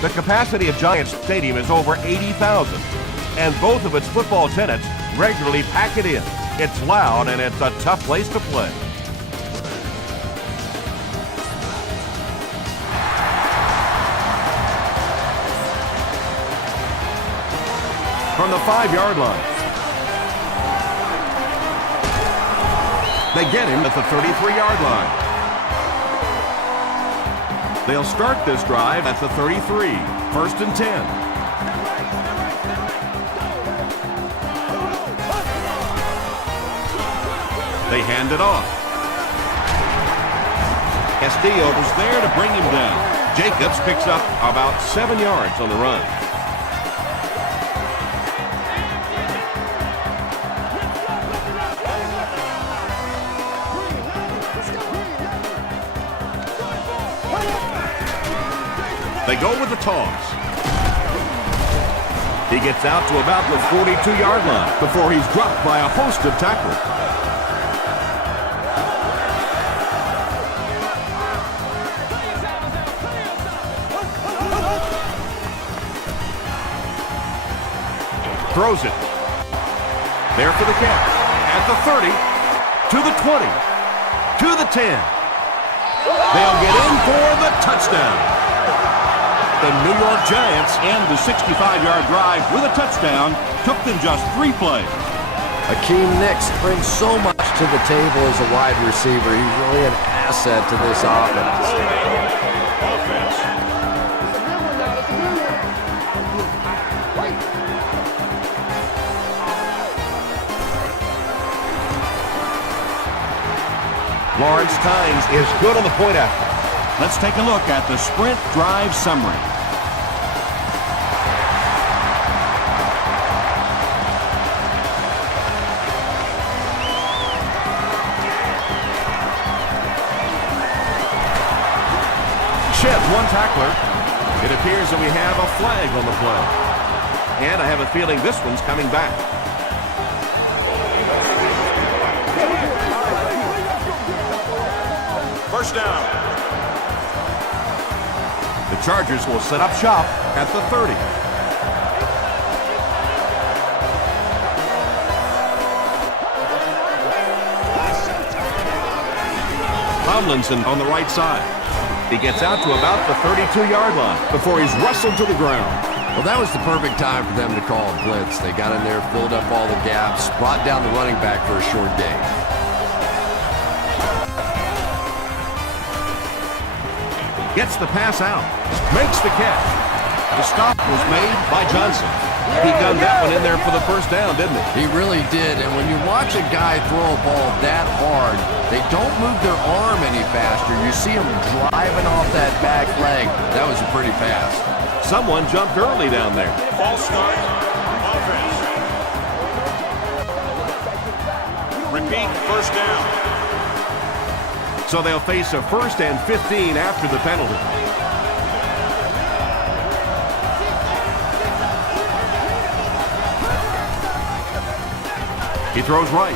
The capacity of Giants Stadium is over 80,000, and both of its football tenants regularly pack it in. It's loud, and it's a tough place to play. From the 5-yard line. They get him at the 33-yard line. They'll start this drive at the 33, 1st and 10. They hand it off. Castillo was there to bring him down. Jacobs picks up about 7 yards on the run. They go with the toss. He gets out to about the 42-yard line before he's dropped by a host of tacklers. Throws it. There for the catch. At the 30, to the 20, to the 10. They'll get in for the touchdown. The New York Giants end the 65-yard drive with a touchdown. Took them just 3 plays. Akeem Nicks brings so much to the table as a wide receiver. He's really an asset to this offense. Lawrence Tynes is good on the point after. Let's take a look at the sprint drive summary. Sheds one tackler. It appears that we have a flag on the play. And I have a feeling this one's coming back. First down. The Chargers will set up shop at the 30. Tomlinson on the right side. He gets out to about the 32-yard line before he's wrestled to the ground. Well, that was the perfect time for them to call a blitz. They got in there, filled up all the gaps, brought down the running back for a short day. Gets the pass out. Makes the catch. The stop was made by Johnson. He got that one in there for the first down, didn't he? He really did. And when you watch a guy throw a ball that hard, they don't move their arm any faster. You see him driving off that back leg. That was a pretty pass. Someone jumped early down there. False start. Offense. Repeat, first down. So they'll face a 1st and 15 after the penalty. He throws right.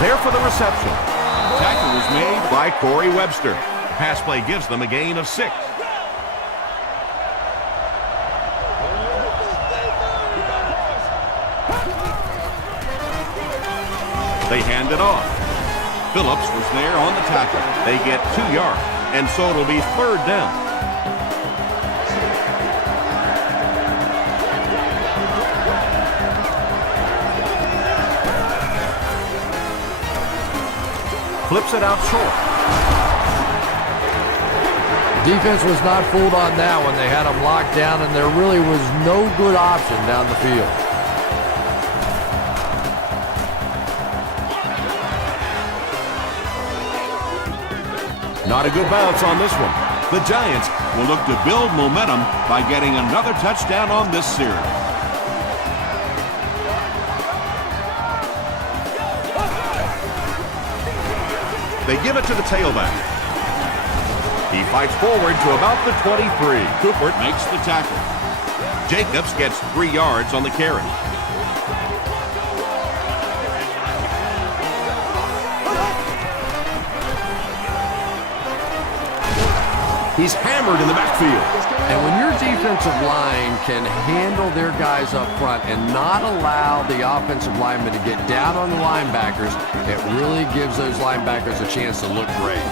There for the reception. Tackle was made by Corey Webster. The pass play gives them a gain of 6. They hand it off. Phillips was there on the tackle. They get 2 yards, and so it'll be 3rd down. Flips it out short. Defense was not fooled on that one. They had him locked down, and there really was no good option down the field. Not a good bounce on this one. The Giants will look to build momentum by getting another touchdown on this series. They give it to the tailback. He fights forward to about the 23. Cooper makes the tackle. Jacobs gets 3 yards on the carry. He's hammered in the backfield. And when your defensive line can handle their guys up front and not allow the offensive linemen to get down on the linebackers, it really gives those linebackers a chance to look great.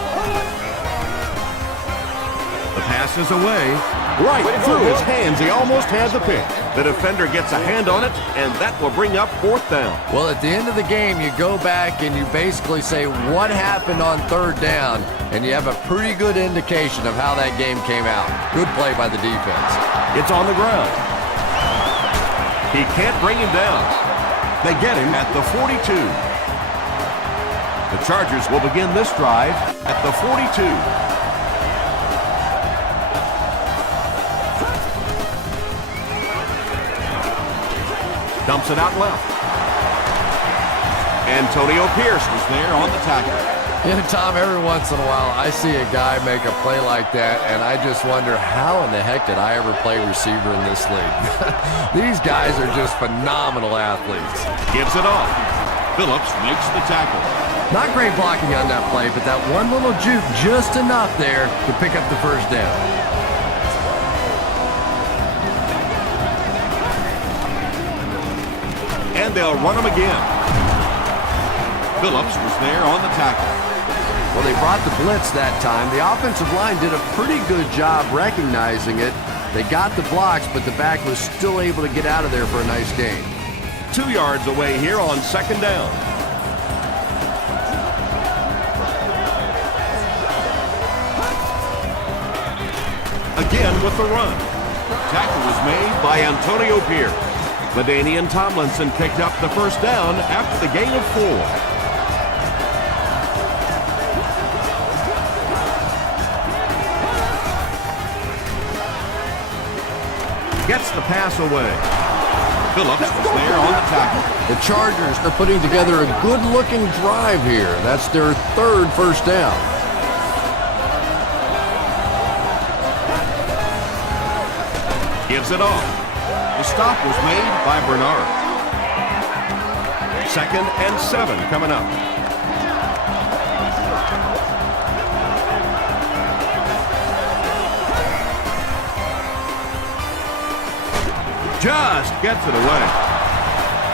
The pass is away. Right through his hands. He almost had the pick. The defender gets a hand on it, and that will bring up 4th down. Well, at the end of the game, you go back and you basically say what happened on 3rd down, and you have a pretty good indication of how that game came out. Good play by the defense. It's on the ground. He can't bring him down. They get him at the 42. The Chargers will begin this drive at the 42. Dumps it out left. Antonio Pierce was there on the tackle. You know, Tom, every once in a while, I see a guy make a play like that, and I just wonder, how in the heck did I ever play receiver in this league? These guys are just phenomenal athletes. Gives it off. Phillips makes the tackle. Not great blocking on that play, but that one little juke just enough there to pick up the 1st down. And they'll run him again. Phillips was there on the tackle. Well, they brought the blitz that time. The offensive line did a pretty good job recognizing it. They got the blocks, but the back was still able to get out of there for a nice gain. 2 yards away here on 2nd down. Again with the run. Tackle was made by Antonio Pierce. LaDainian Tomlinson picked up the 1st down after the gain of 4. Gets the pass away. Phillips was there on the tackle. The Chargers are putting together a good-looking drive here. That's their 3rd 1st down. Gives it off. The stop was made by Bernard. 2nd and 7 coming up. Just gets it away.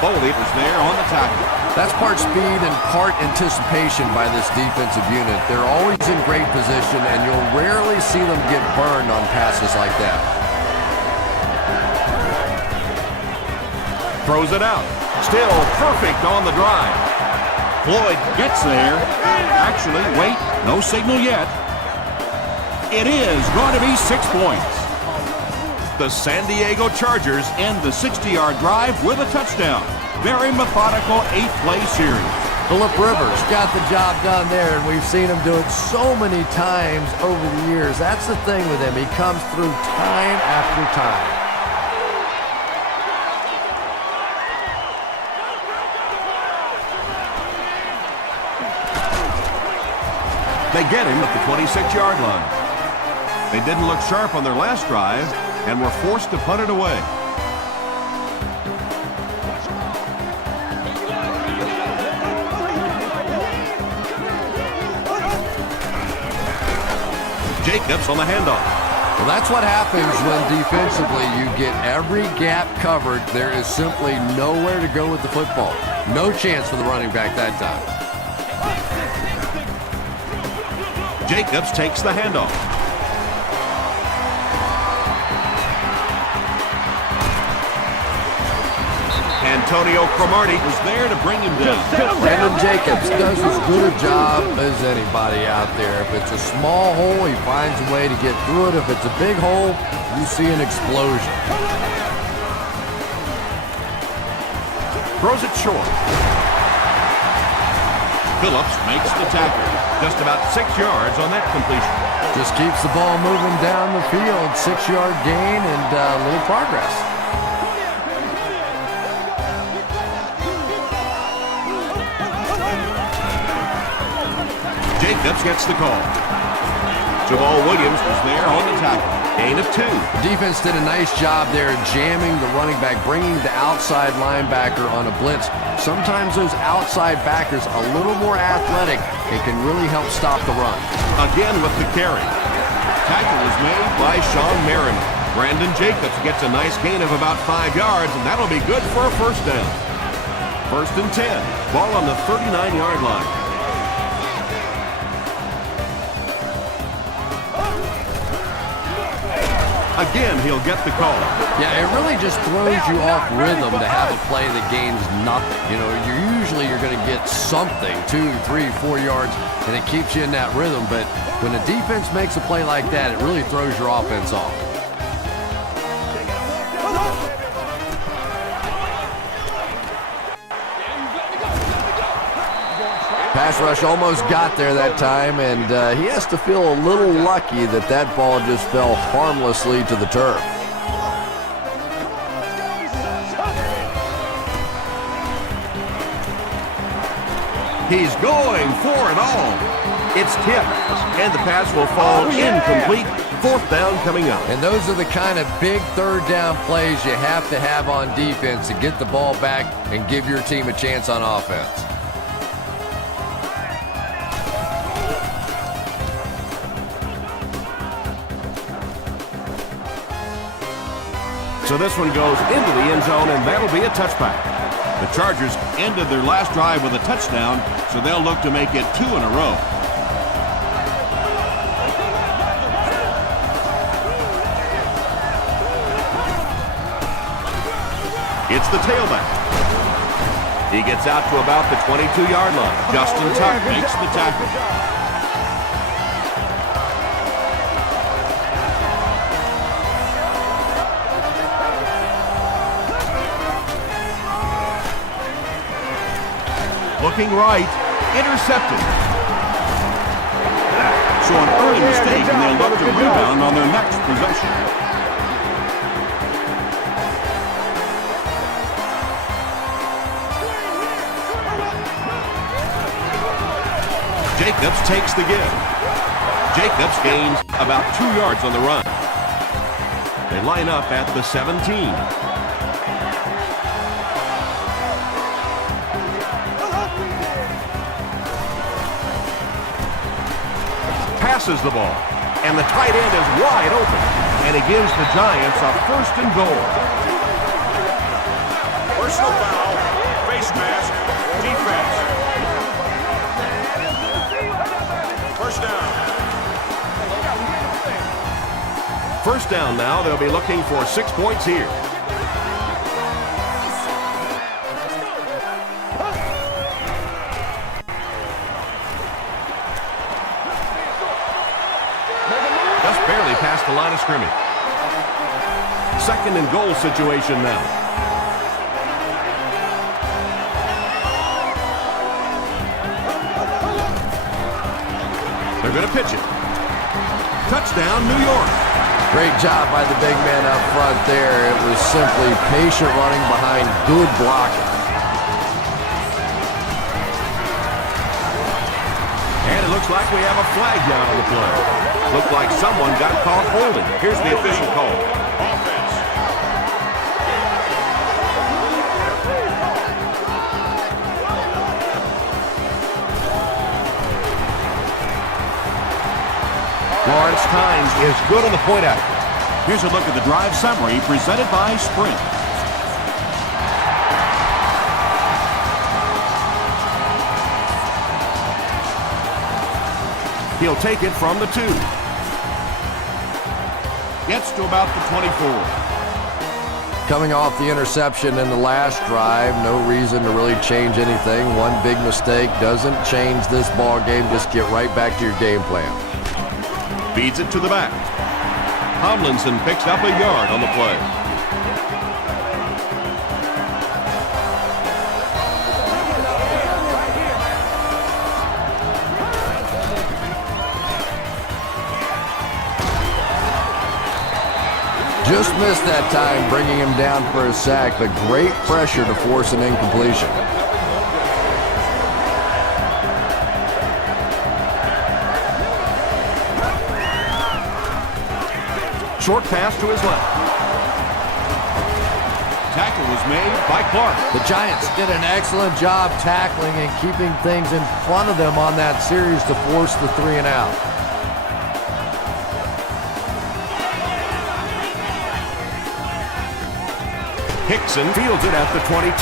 Foley was there on the tackle. That's part speed and part anticipation by this defensive unit. They're always in great position, and you'll rarely see them get burned on passes like that. Throws it out. Still perfect on the drive. Floyd gets there. Actually, wait, no signal yet. It is going to be 6 points. The San Diego Chargers End the 60-yard drive with a touchdown. Very methodical 8-play series. Phillip Rivers got the job done there, and we've seen him do it so many times over the years. That's the thing with him. He comes through time after time. They get him at the 26-yard line. They didn't look sharp on their last drive and were forced to punt it away. Jacobs on the handoff. Well, that's what happens when defensively you get every gap covered. There is simply nowhere to go with the football. No chance for the running back that time. Jacobs takes the handoff. Antonio Cromartie was there to bring him down. Brandon Jacobs does as good a job as anybody out there. If it's a small hole, he finds a way to get through it. If it's a big hole, you see an explosion. Throws it short. Phillips makes the tackle. Just about 6 yards on that completion. Just keeps the ball moving down the field. 6-yard gain and a little progress. Jacobs gets the call. Jamal Williams was there on the tackle. Gain of 2. The defense did a nice job there jamming the running back, bringing the outside linebacker on a blitz. Sometimes those outside backers a little more athletic and can really help stop the run. Again with the carry. Tackle is made by Sean Merriman. Brandon Jacobs gets a nice gain of about 5 yards, and that'll be good for a first down. 1st and 10. Ball on the 39-yard line. Again, he'll get the call. Yeah, it really just throws you off rhythm to have a play that gains nothing. You know, you're going to get something, 2, 3, 4 yards, and it keeps you in that rhythm. But when the defense makes a play like that, it really throws your offense off. Pass rush almost got there that time, and he has to feel a little lucky that that ball just fell harmlessly to the turf. He's going for it all. It's tipped, and the pass will fall incomplete. 4th down coming up. And those are the kind of big 3rd down plays you have to have on defense to get the ball back and give your team a chance on offense. So this one goes into the end zone, and that'll be a touchback. The Chargers ended their last drive with a touchdown, so they'll look to make it 2 in a row. It's the tailback. He gets out to about the 22-yard line. Justin Tuck makes the tackle. Looking right, intercepted. So an early mistake, and they'll look to rebound on their next possession. Jacobs takes the give. Jacobs gains about 2 yards on the run. They line up at the 17. Passes the ball, and the tight end is wide open, and he gives the Giants a 1st and goal. Personal foul, face mask, defense. 1st down. 1st down now. They'll be looking for 6 points here. Just barely past the line of scrimmage. 2nd and goal situation now. They're going to pitch it. Touchdown, New York. Great job by the big man up front there. It was simply patient running behind good blocking. And it looks like we have a flag down on the play. Looked like someone got caught holding. Here's the official call. Offense. Lawrence Tynes is good on the point out. Here's a look at the drive summary presented by Sprint. He'll take it from the 2. Gets to about the 24. Coming off the interception in the last drive, no reason to really change anything. One big mistake doesn't change this ball game. Just get right back to your game plan. Feeds it to the back. Tomlinson picks up a yard on the play. Just missed that time, bringing him down for a sack, but great pressure to force an incompletion. Short pass to his left. Tackle was made by Clark. The Giants did an excellent job tackling and keeping things in front of them on that series to force the 3 and out. Hickson fields it at the 22.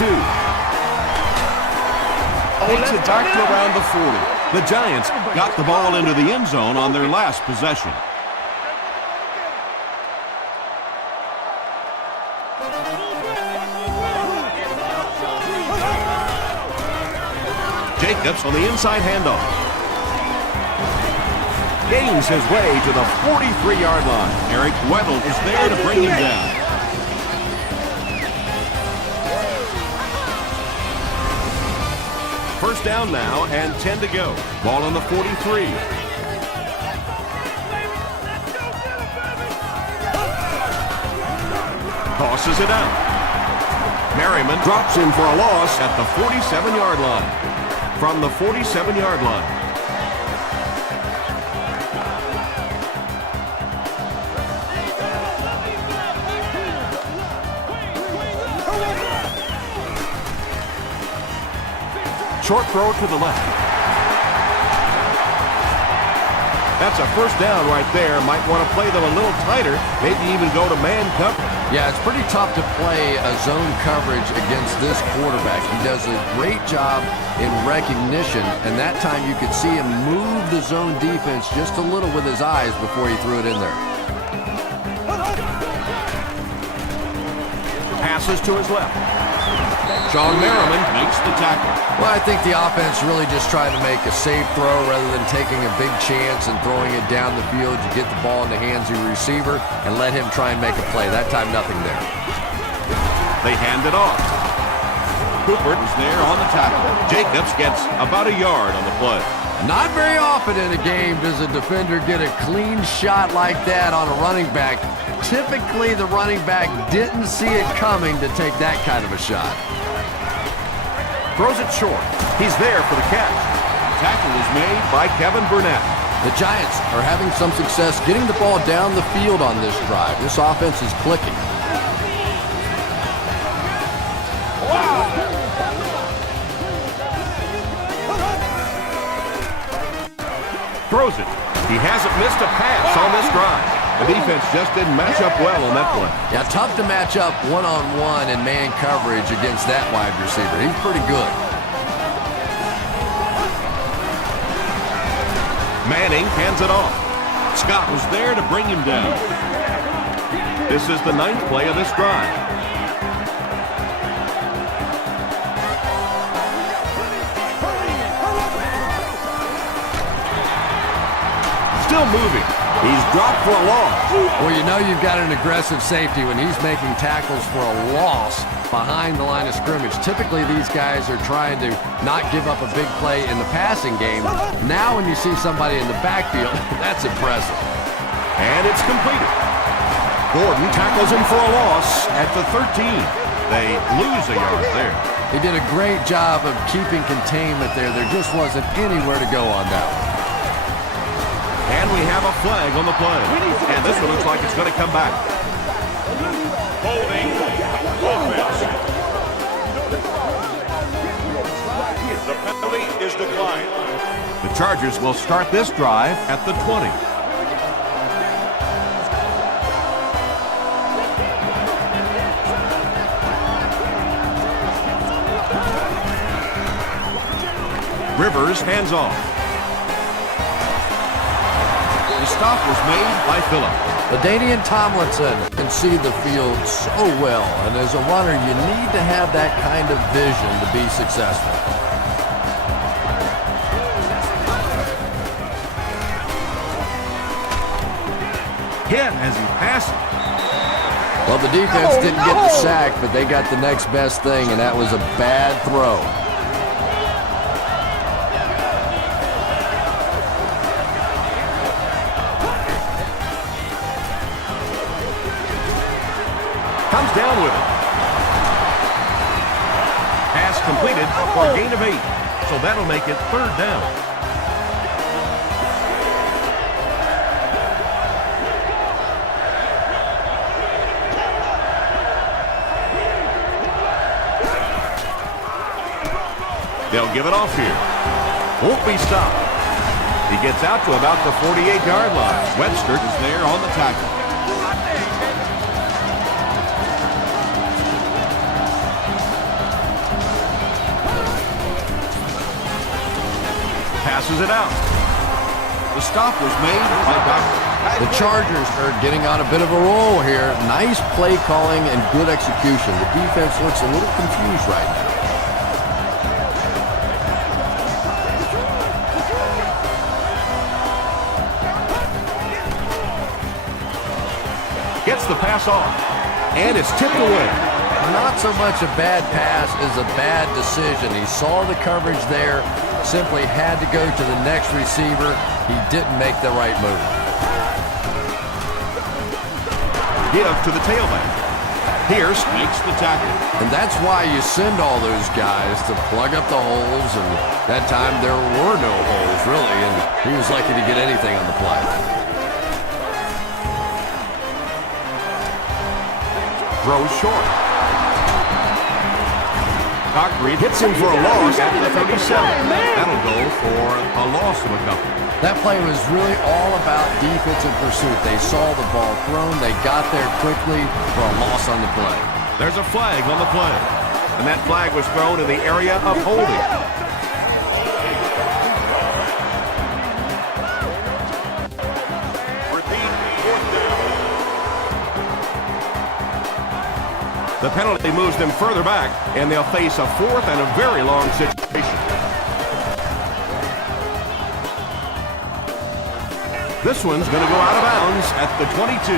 Takes it back to around the 40. The Giants got the ball into the end zone on their last possession. Jacobs on the inside handoff. Gains his way to the 43-yard line. Eric Weddle is there to bring him down. First down now and 10 to go. Ball on the 43. Tosses it out. Merriman drops him for a loss at the 47-yard line. From the 47-yard line. Short throw to the left. That's a first down right there. Might want to play them a little tighter. Maybe even go to man coverage. Yeah, it's pretty tough to play a zone coverage against this quarterback. He does a great job in recognition, and that time you could see him move the zone defense just a little with his eyes before he threw it in there. Passes to his left. Sean Merriman Makes the tackle. Well, I think the offense really just tried to make a safe throw rather than taking a big chance and throwing it down the field. You get the ball in the hands of your receiver and let him try and make a play. That time, nothing there. They hand it off. Cooper is there on the tackle. Jacobs gets about a yard on the play. Not very often in a game does a defender get a clean shot like that on a running back. Typically, the running back didn't see it coming to take that kind of a shot. Throws it short. He's there for the catch. Tackle is made By Kevin Burnett. The Giants are having some success getting the ball down the field on this drive. This offense is clicking. Throws it. He hasn't missed a pass on this drive. The defense just didn't match up well on that play. Yeah, tough to match up one-on-one in man coverage against that wide receiver. He's pretty good. Manning hands it off. Scott was there to bring him down. This is the 9th play of this drive. Still moving. He's dropped for a loss. Well, you know you've got an aggressive safety when he's making tackles for a loss behind the line of scrimmage. Typically, these guys are trying to not give up a big play in the passing game. Now, when you see somebody in the backfield, that's impressive. And it's completed. Gordon tackles him for a loss at the 13. They lose a yard there. He did a great job of keeping containment there. There just wasn't anywhere to go on that one. And we have a flag on the play. And this one looks like it's going to come back. Holding offense. The penalty is declined. The Chargers will start this drive at the 20. Rivers hands off. The stop was made by Phillips. LaDainian Tomlinson can see the field so well, and as a runner, you need to have that kind of vision to be successful. Hit as he passes. Well, the defense didn't get the sack, but they got the next best thing, and that was a bad throw. Comes down with it. Pass completed for a gain of 8. So that'll make it 3rd down. They'll give it off here. Won't be stopped. He gets out to about the 48-yard line. Webster is there on the tackle. passes it out. The stop was made by Dr. The Chargers are getting on a bit of a roll here. Nice play calling and good execution. The defense looks a little confused right now. Gets the pass off, and it's tipped away. Not so much a bad pass as a bad decision. He saw the coverage there, simply had to go to the next receiver. He didn't make the right move. Give to the tailback. Pierce makes the tackle. And that's why you send all those guys to plug up the holes, and that time there were no holes, really, and he was lucky to get anything on the play. Throws short. Cockreed hits him for a loss at the 37. That'll go for a loss of a couple. That play was really all about defensive pursuit. They saw the ball thrown, they got there quickly for a loss on the play. There's a flag on the play, and that flag was thrown in the area of holding. Repeat, fourth down. The penalty moves them further back, and they'll face a fourth and a very long situation. This one's going to go out of bounds at the 22.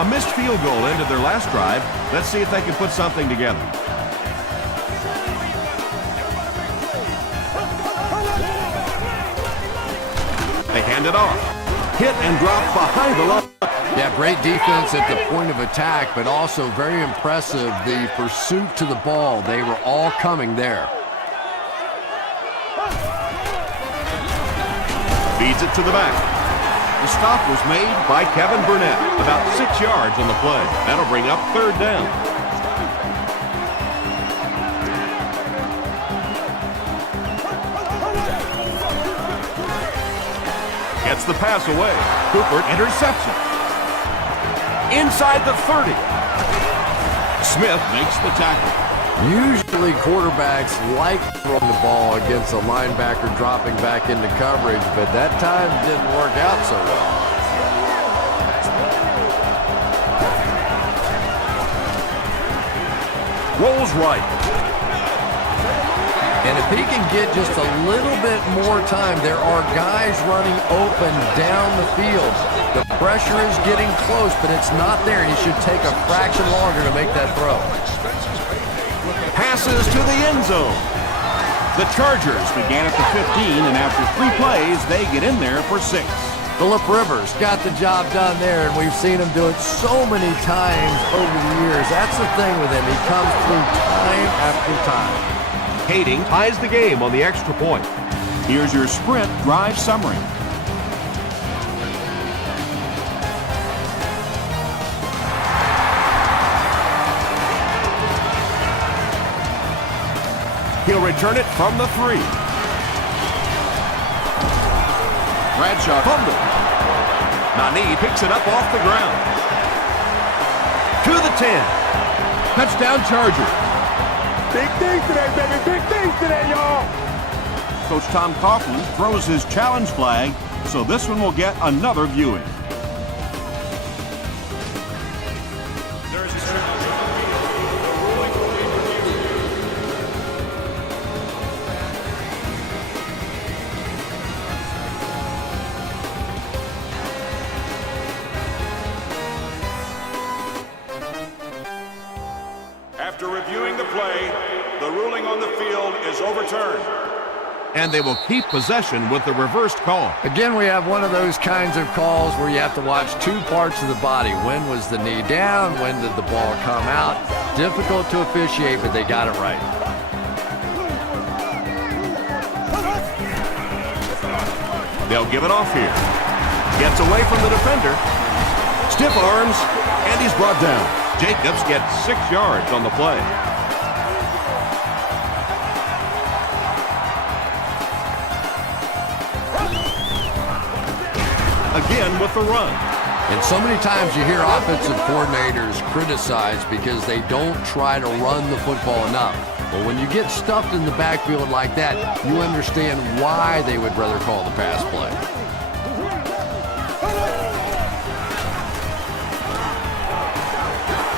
A missed field goal ended their last drive. Let's see if they can put something together. They hand it off. Hit and drop behind the line. Yeah, great defense at the point of attack, but also very impressive, the pursuit to the ball. They were all coming there. Feeds it to the back. The stop was made by Kevin Burnett, about 6 yards on the play. That'll bring up third down. Gets the pass away. Cooper intercepts it. Inside the 30. Smith makes the tackle. Usually quarterbacks like throwing the ball against a linebacker dropping back into coverage, but that time didn't work out so well. Rolls right. And if he can get just a little bit more time, there are guys running open down the field. The pressure is getting close, but it's not there. He should take a fraction longer to make that throw. Passes to the end zone. The Chargers began at the 15, and after 3 plays, they get in there for 6. Phillip Rivers got the job done there, and we've seen him do it so many times over the years. That's the thing with him. He comes through time after time. Kading ties the game on the extra point. Here's your sprint drive summary. He'll return it from the 3. Bradshaw Fumble. Nani picks it up off the ground. To the 10. touchdown Chargers. Big things today, baby. Big things today, y'all. Coach Tom Coughlin throws his challenge flag, so this one will get another viewing. After reviewing the play, the ruling on the field is overturned. And they will keep possession with the reversed call. Again, we have one of those kinds of calls where you have to watch 2 parts of the body. When was the knee down? When did the ball come out? Difficult to officiate, but they got it right. They'll give it off here. Gets away from the defender. Stiff arms, and he's brought down. Jacobs gets 6 yards on the play. Again with the run. And so many times you hear offensive coordinators criticized because they don't try to run the football enough. Well, when you get stuffed in the backfield like that, you understand why they would rather call the pass play.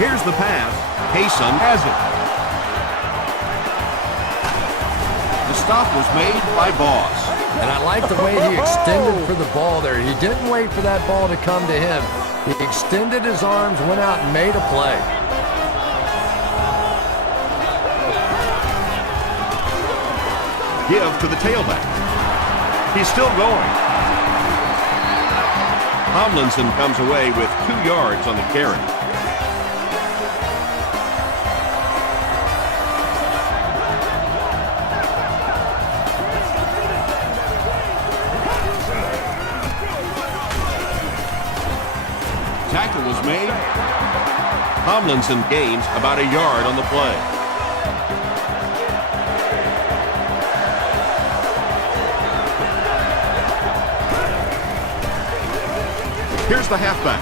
Here's the pass. Hayson has it. The stop was made by Boss. And I like the way he extended for the ball there. He didn't wait for that ball to come to him. He extended his arms, went out and made a play. Give to the tailback. He's still going. Tomlinson comes away with 2 yards on the carry. Tackle was made. Tomlinson gains about a yard on the play. Here's the halfback.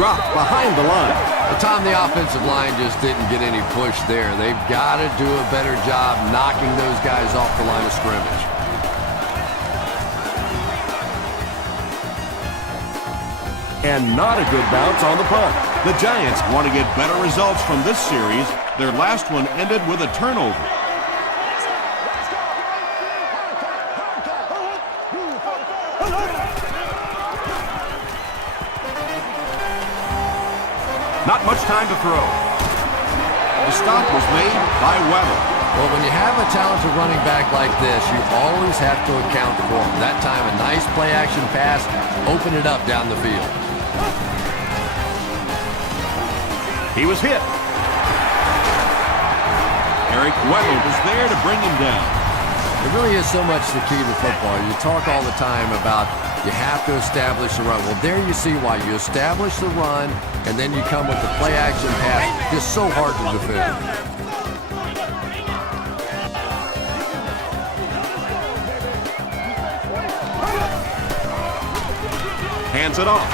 Drop behind the line. Tom, the offensive line just didn't get any push there. They've got to do a better job knocking those guys off the line of scrimmage. And not a good bounce on the punt. The Giants want to get better results from this series. Their last one ended with a turnover. Not much time to throw. The stop was made by Weddle. Well, when you have a talented running back like this, you always have to account for him. That time, a nice play-action pass, open it up down the field. He was hit. Eric Weddle was there to bring him down. It really is so much the key to football. You talk all the time about you have to establish the run. Well, there you see why. You establish the run, and then you come with the play-action pass. Just so hard to defend. Hands it off.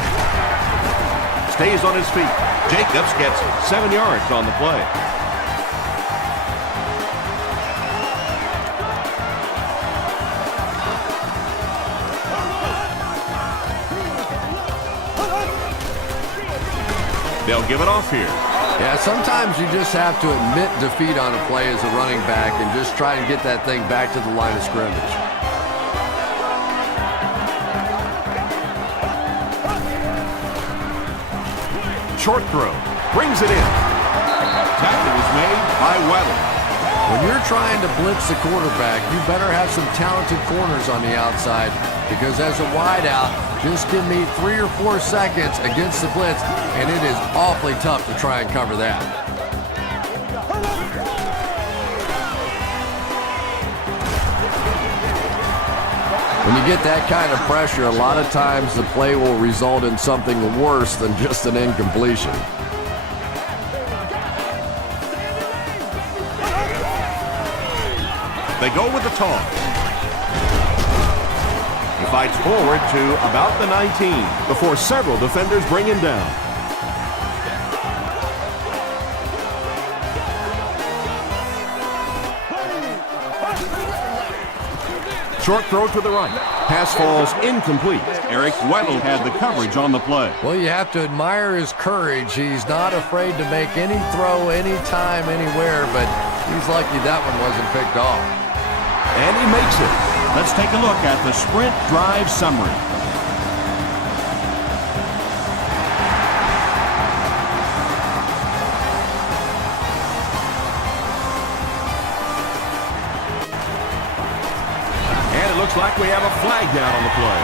Stays on his feet. Jacobs gets 7 yards on the play. They'll give it off here. Yeah, sometimes you just have to admit defeat on a play as a running back and just try and get that thing back to the line of scrimmage. Short throw. Brings it in. Tackle was made by Weddle. When you're trying to blitz the quarterback, you better have some talented corners on the outside, because as a wideout, just give me 3 or 4 seconds against the blitz, and it is awfully tough to try and cover that. When you get that kind of pressure, a lot of times the play will result in something worse than just an incompletion. They go with the toss. He fights forward to about the 19 before several defenders bring him down. Short throw to the right. Pass falls incomplete. Eric Weddle had the coverage on the play. Well, you have to admire his courage. He's not afraid to make any throw, anytime, anywhere, but he's lucky that one wasn't picked off. And he makes it. Let's take a look at the sprint drive summary. Looks like we have a flag down on the play.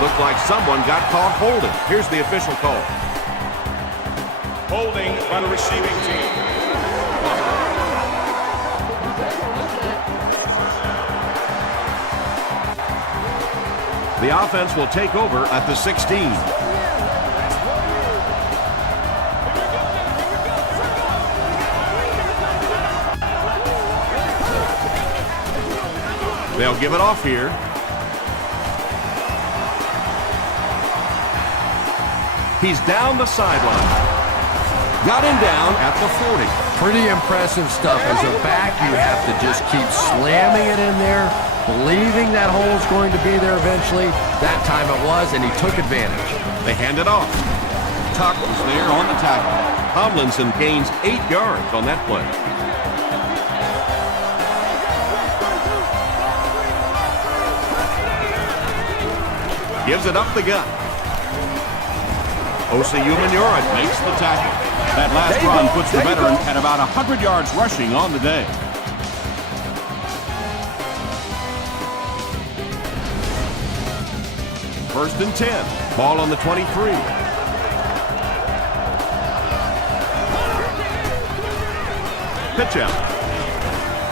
Looks like someone got caught holding. Here's the official call. Holding by the receiving team. The offense will take over at the 16. They'll give it off here. He's down the sideline. Got him down at the 40. Pretty impressive stuff. As a back, you have to just keep slamming it in there, believing that hole's going to be there eventually. That time it was, and he took advantage. They hand it off. Tuck was there on the tackle. Tomlinson gains 8 yards on that play. Gives it up the gut. Osayu Manura Makes the tackle. That last run puts the veteran at about 100 yards rushing on the day. First and 10. Ball on the 23. Pitch out.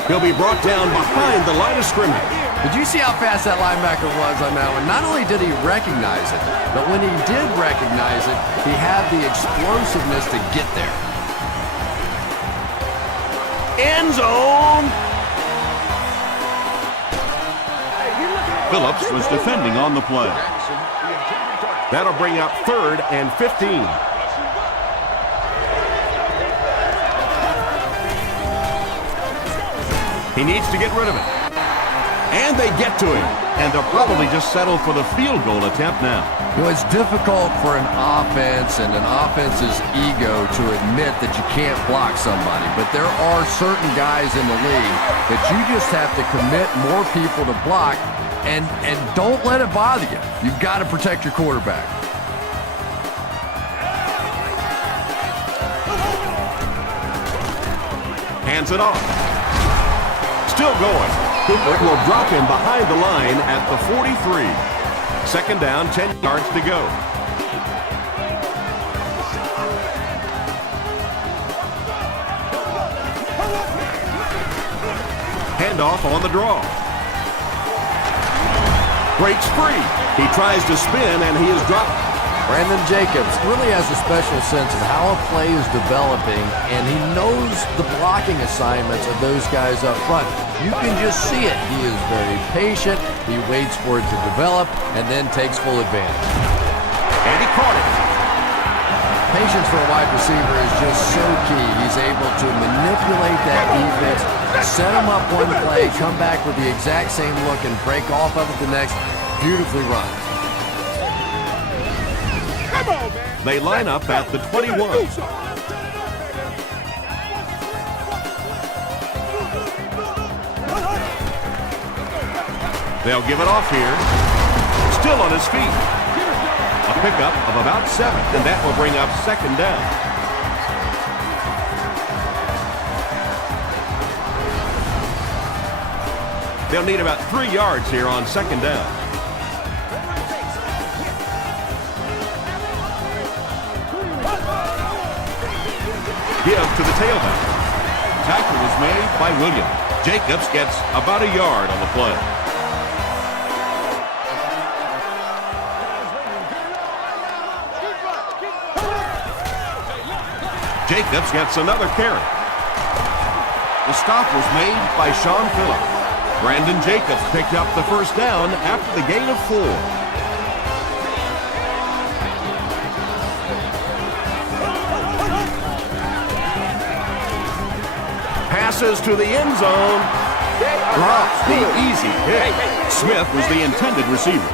He'll be brought down behind the line of scrimmage. Did you see how fast that linebacker was on that one? Not only did he recognize it, but when he did recognize it, he had the explosiveness to get there. End zone. Phillips was defending on the play. That'll bring up 3rd and 15. He needs to get rid of it. And they get to him. And they'll probably just settle for the field goal attempt now. You know, it's difficult for an offense and an offense's ego to admit that you can't block somebody. But there are certain guys in the league that you just have to commit more people to block, and don't let it bother you. You've got to protect your quarterback. Hands it off. Still going. Cooper will drop him behind the line at the 43. Second down, 10 yards to go. Handoff on the draw. Breaks free. He tries to spin, and he is dropped. Brandon Jacobs really has a special sense of how a play is developing, and he knows the blocking assignments of those guys up front. You can just see it. He is very patient. He waits for it to develop and then takes full advantage. And he caught it. Patience for a wide receiver is just so key. He's able to manipulate that defense, set him up one play, come back with the exact same look, and break off of it the next. Beautifully run. They line up at the 21. They'll give it off here. Still on his feet. A pickup of about 7, and that will bring up second down. They'll need about 3 yards here on second down. Give to the tailback. Tackle was made by Williams. Jacobs gets about a yard on the play. Jacobs gets another carry. The stop was made by Sean Phillips. Brandon Jacobs picked up the first down after the gain of 4. Passes to the end zone. Drops the easy pick. Smith was the intended receiver.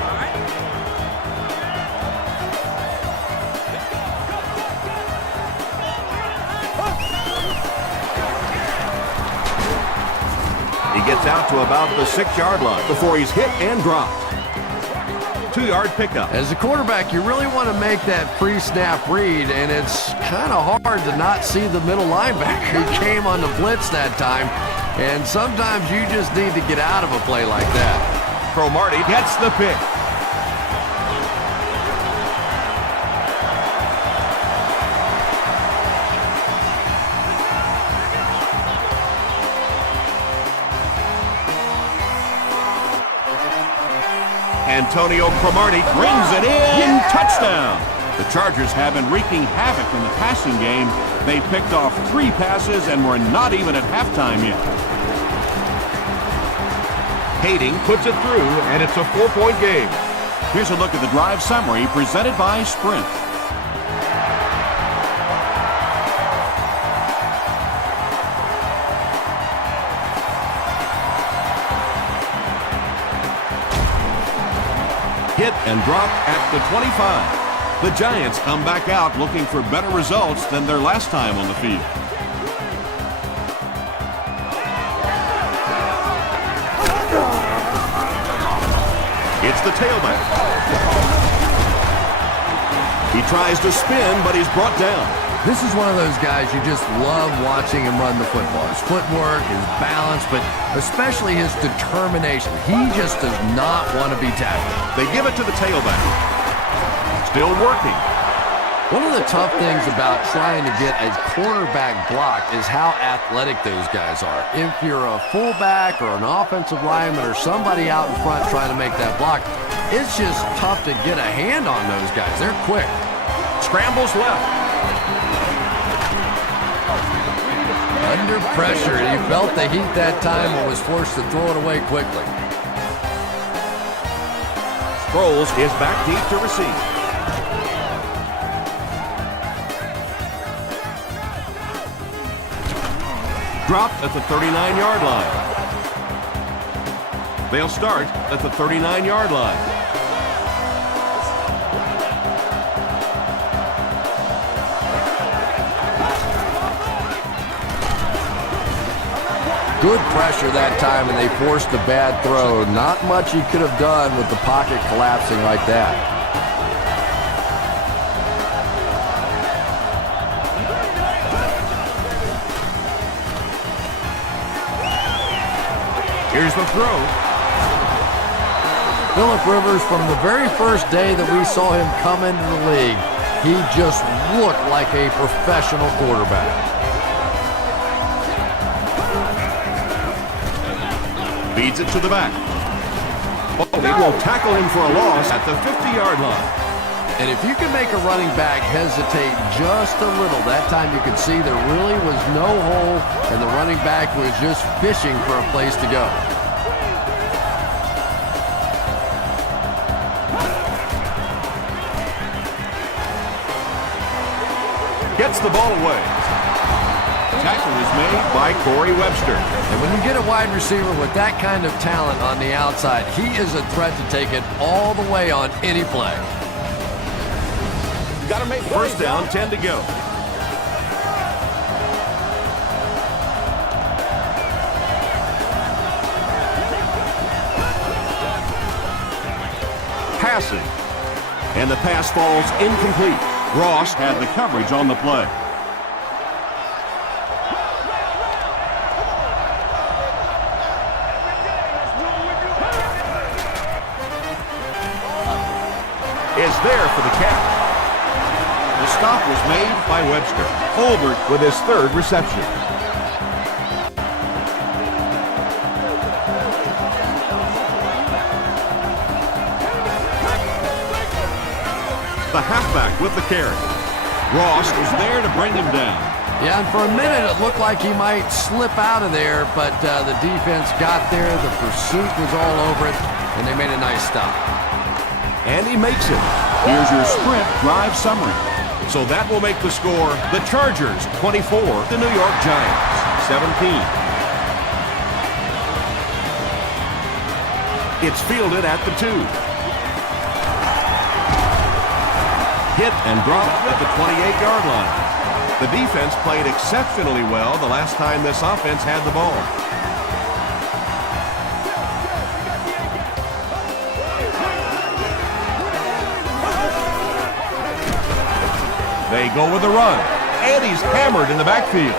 He gets out to about the 6-yard line before he's hit and dropped. 2-yard pickup. As a quarterback, you really want to make that pre-snap read, and it's kind of hard to not see the middle linebacker. He came on the blitz that time, and sometimes you just need to get out of a play like that. Cromartie gets the pick. Antonio Cromartie brings it in. Touchdown. The Chargers have been wreaking havoc in the passing game. They picked off 3 passes and were not even at halftime yet. Hayden puts it through, and it's a 4-point game. Here's a look at the drive summary presented by Sprint. Hit and dropped at the 25. The Giants come back out looking for better results than their last time on the field. It's the tailback. He tries to spin, but he's brought down. This is one of those guys you just love watching him run the football. His footwork, his balance, but especially his determination. He just does not want to be tackled. They give it to the tailback. Still working. One of the tough things about trying to get a quarterback blocked is how athletic those guys are. If you're a fullback or an offensive lineman or somebody out in front trying to make that block, it's just tough to get a hand on those guys. They're quick. Scrambles left. Under pressure, he felt the heat that time and was forced to throw it away quickly. Sproles is back deep to receive. Dropped at the 39-yard line. They'll start at the 39-yard line. Good pressure that time, and they forced a bad throw. Not much he could have done with the pocket collapsing like that. Here's the throw. Phillip Rivers, from the very first day that we saw him come into the league, he just looked like a professional quarterback. Feeds it to the back. Oh, they will tackle him for a loss at the 50-yard line. And if you can make a running back hesitate just a little, that time you could see there really was no hole, and the running back was just fishing for a place to go. Gets the ball away. Tackle is made by Corey Webster. And when you get a wide receiver with that kind of talent on the outside, he is a threat to take it all the way on any play. Got to make first down, 10 to go. Passing. And the pass falls incomplete. Ross had the coverage on the play. Is there for the catch. The stop was made by Webster. Holbert with his third reception. The halfback with the carry. Ross was there to bring him down. Yeah, and for a minute it looked like he might slip out of there, but the defense got there, the pursuit was all over it, and they made a nice stop. And he makes it. Here's your sprint drive summary. So that will make the score the Chargers 24, the New York Giants 17. It's fielded at the 2. Hit and dropped at the 28-yard line. The defense played exceptionally well the last time this offense had the ball. They go with the run, and he's hammered in the backfield.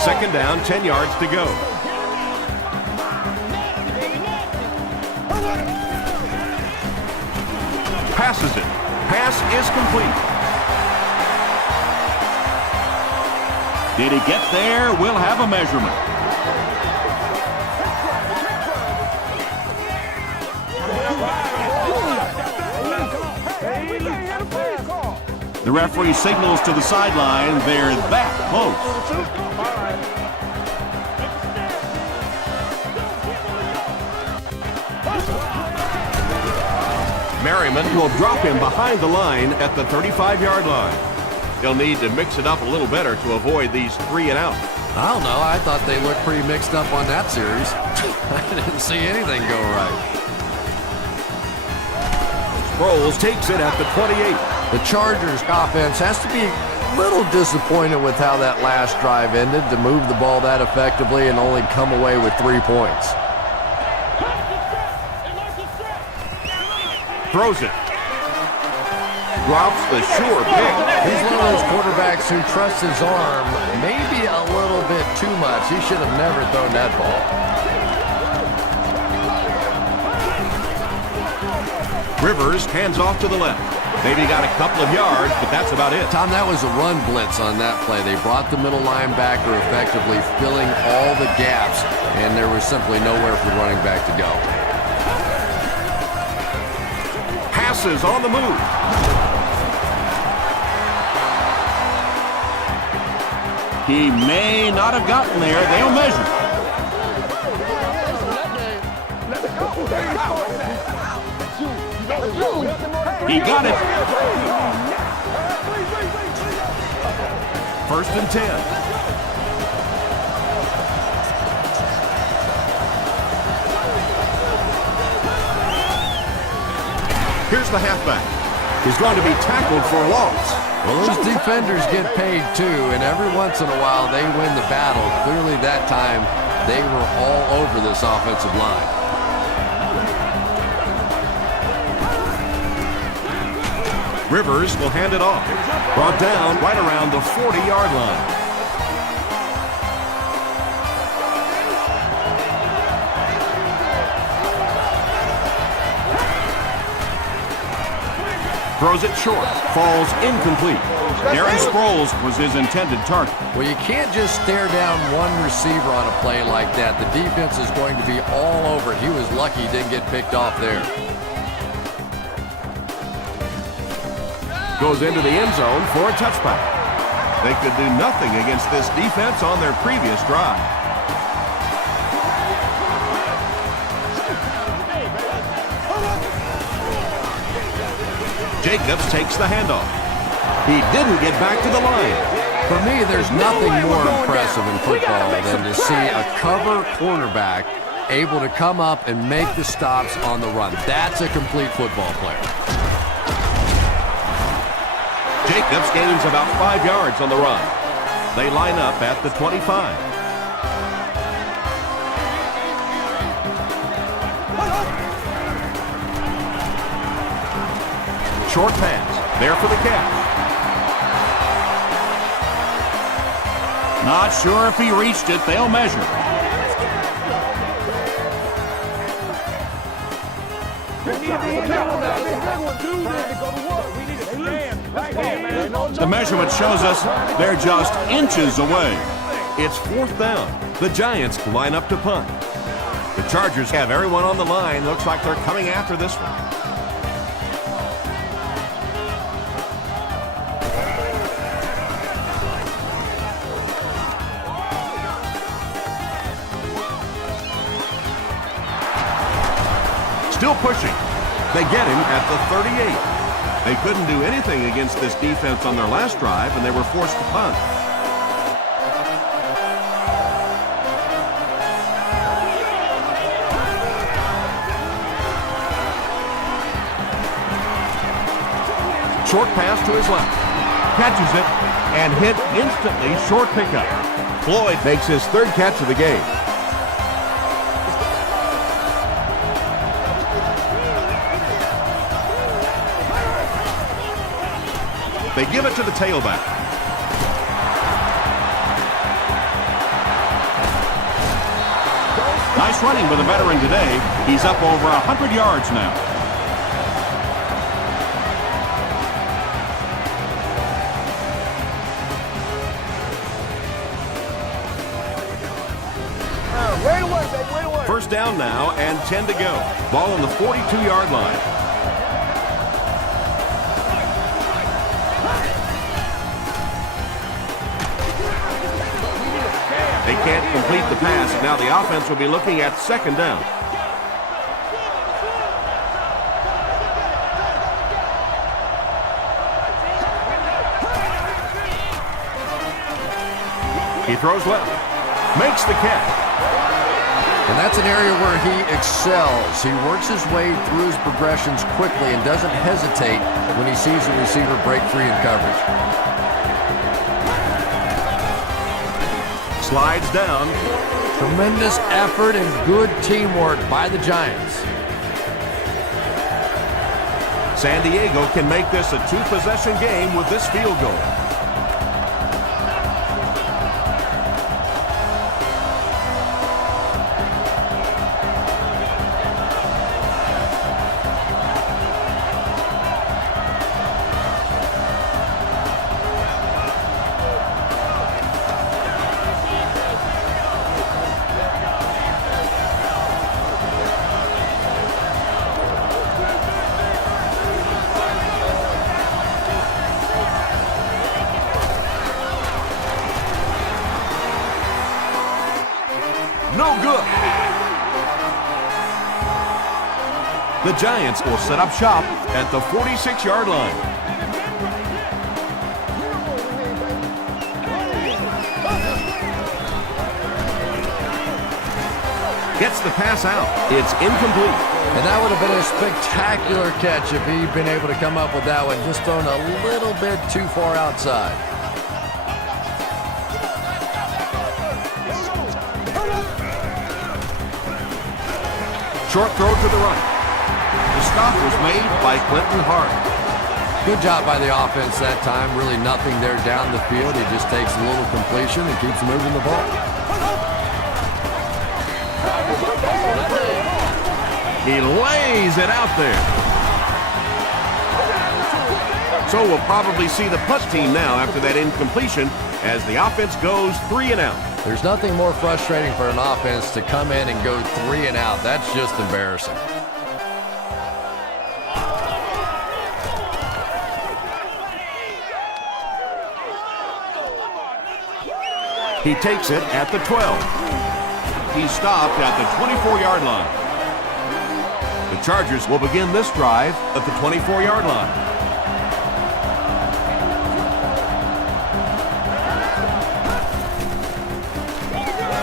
Second down, 10 yards to go. Passes it. Pass is complete. Did he get there? We'll have a measurement. The referee signals to the sideline. They're that close. Merriman will drop him behind the line at the 35-yard line. He'll need to mix it up a little better to avoid these 3 and out. I don't know. I thought they looked pretty mixed up on that series. I didn't see anything go right. Sproles takes it at the 28. The Chargers offense has to be a little disappointed with how that last drive ended, to move the ball that effectively and only come away with 3 points. Throws it. Drops the sure pick. He's one of those quarterbacks who trusts his arm maybe a little bit too much. He should have never thrown that ball. Rivers hands off to the left. Maybe got a couple of yards, but that's about it. Tom, that was a run blitz on that play. They brought the middle linebacker, effectively filling all the gaps, and there was simply nowhere for the running back to go. Passes on the move. He may not have gotten there. They'll measure. He got it. 1st and 10. Here's the halfback. He's going to be tackled for a loss. Well, those defenders get paid too, and every once in a while they win the battle. Clearly that time they were all over this offensive line. Rivers will hand it off. Brought down right around the 40-yard line. Throws it short. Falls incomplete. Darren Sproles was his intended target. Well, you can't just stare down one receiver on a play like that. The defense is going to be all over it. He was lucky he didn't get picked off there. Goes into the end zone for a touchback. They could do nothing against this defense on their previous drive. Jacobs takes the handoff. He didn't get back to the line. For me, there's nothing more impressive in football than to see a cover cornerback able to come up and make the stops on the run. That's a complete football player. Jacobs gains about 5 yards on the run. They line up at the 25. Short pass. There for the catch. Not sure if he reached it. They'll measure. The measurement shows us they're just inches away. It's 4th down. The Giants line up to punt. The Chargers have everyone on the line. Looks like they're coming after this one. Still pushing. They get him at the 38. They couldn't do anything against this defense on their last drive, and they were forced to punt. Short pass to his left. Catches it and hit instantly. Short pickup. Floyd makes his 3rd catch of the game. They give it to the tailback. Nice running with a veteran today. He's up over 100 yards now. First down now and 10 to go. Ball on the 42-yard line. They can't complete the pass. Now the offense will be looking at 2nd down. He throws left. Makes the catch. And that's an area where he excels. He works his way through his progressions quickly and doesn't hesitate when he sees the receiver break free in coverage. Slides down. Tremendous effort and good teamwork by the Giants. San Diego can make this a two-possession game with this field goal. No good. The Giants will set up shop at the 46-yard line. Gets the pass out. It's incomplete. And that would have been a spectacular catch if he'd been able to come up with that one, just thrown a little bit too far outside. Short throw to the right. The stop was made by Clinton Hart. Good job by the offense that time. Really nothing there down the field. He just takes a little completion and keeps moving the ball. He lays it out there. So we'll probably see the punt team now after that incompletion as the offense goes 3 and out. There's nothing more frustrating for an offense to come in and go 3 and out. That's just embarrassing. He takes it at the 12. He stopped at the 24-yard line. The Chargers will begin this drive at the 24-yard line.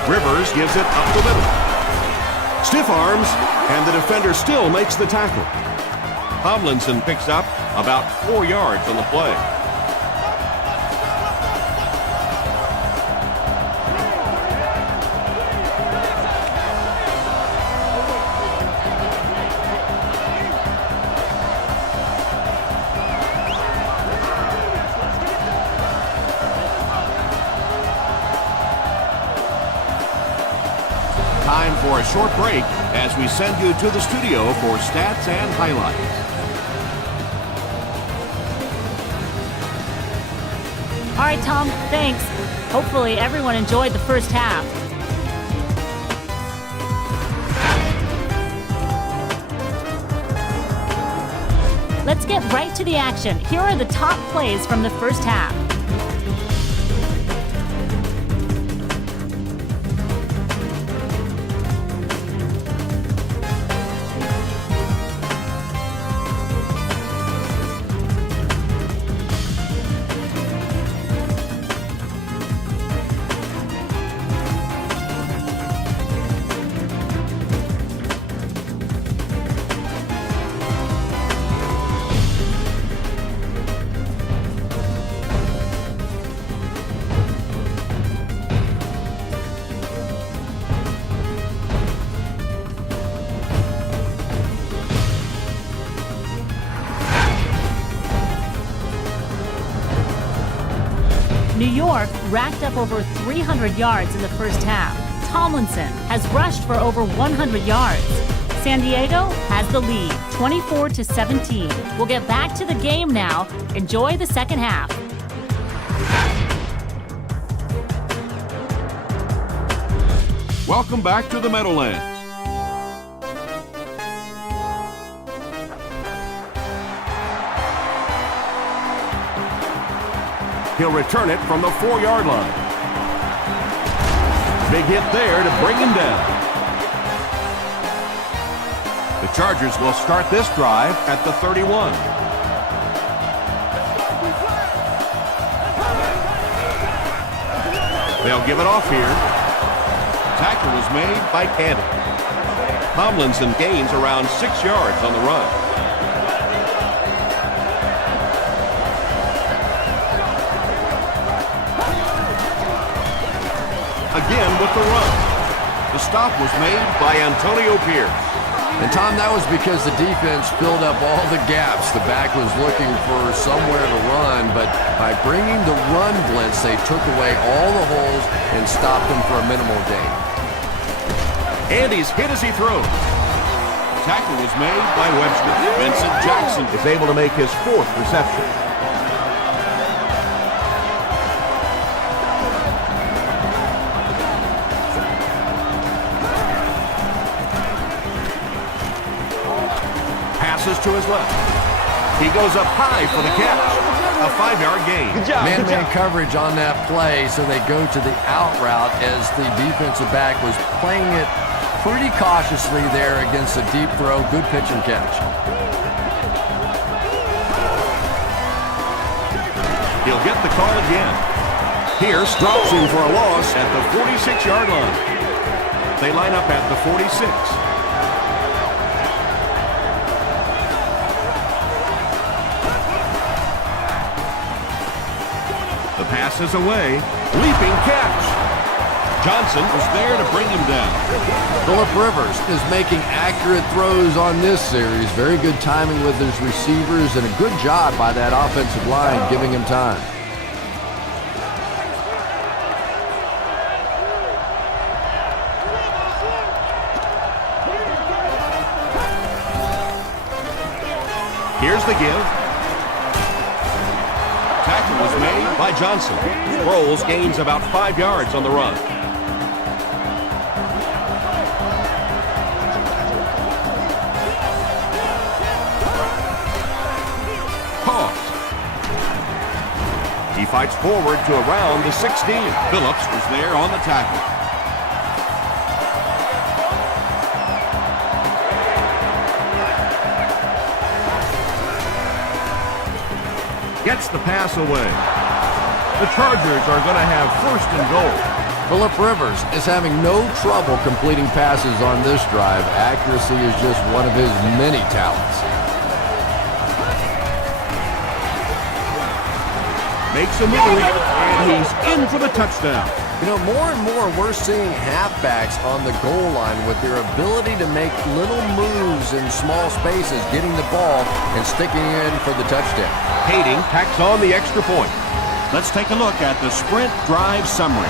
Rivers gives it up the middle. Stiff arms, and the defender still makes the tackle. Tomlinson picks up about 4 yards on the play. Time for a short break as we send you to the studio for stats and highlights. All right, Tom, thanks. Hopefully everyone enjoyed the first half. Let's get right to the action. Here are the top plays from the first half. New York racked up over 300 yards in the first half. Tomlinson has rushed for over 100 yards. San Diego has the lead, 24-17. We'll get back to the game now. Enjoy the second half. Welcome back to the Meadowlands. He'll return it from the 4-yard line. Big hit there to bring him down. The Chargers will start this drive at the 31. They'll give it off here. tackle was made by Candy. Tomlinson gains around 6 yards on the run. Again with the run. The stop was made by Antonio Pierce. And Tom, that was because the defense filled up all the gaps. The back was looking for somewhere to run, but by bringing the run blitz, they took away all the holes and stopped them for a minimal gain. And he's hit as he throws. Tackle was made by Webster. Vincent Jackson is able to make his 4th reception. Passes to his left. He goes up high for the catch. A 5-yard gain. Man-to-man coverage on that play, so they go to the out route as the defensive back was playing it pretty cautiously there against a deep throw. Good pitch and catch. He'll get the call again. Pierce drops him for a loss at the 46-yard line. They line up at the 46. The pass is away. Leaping catch. Johnson was there to bring him down. Phillip Rivers is making accurate throws on this series. Very good timing with his receivers and a good job by that offensive line giving him time. Here's the give. Tackle was made by Johnson. Sproles gains about 5 yards on the run. Pause. He fights forward to around the 16. Phillips was there on the tackle. Gets the pass away. The Chargers are going to have 1st and goal. Phillip Rivers is having no trouble completing passes on this drive. Accuracy is just one of his many talents. Makes a move, and he's in for the touchdown. You know, more and more we're seeing halfbacks on the goal line with their ability to make little moves in small spaces, getting the ball and sticking in for the touchdown. Hayden tacks on the extra point. Let's take a look at the sprint drive summary.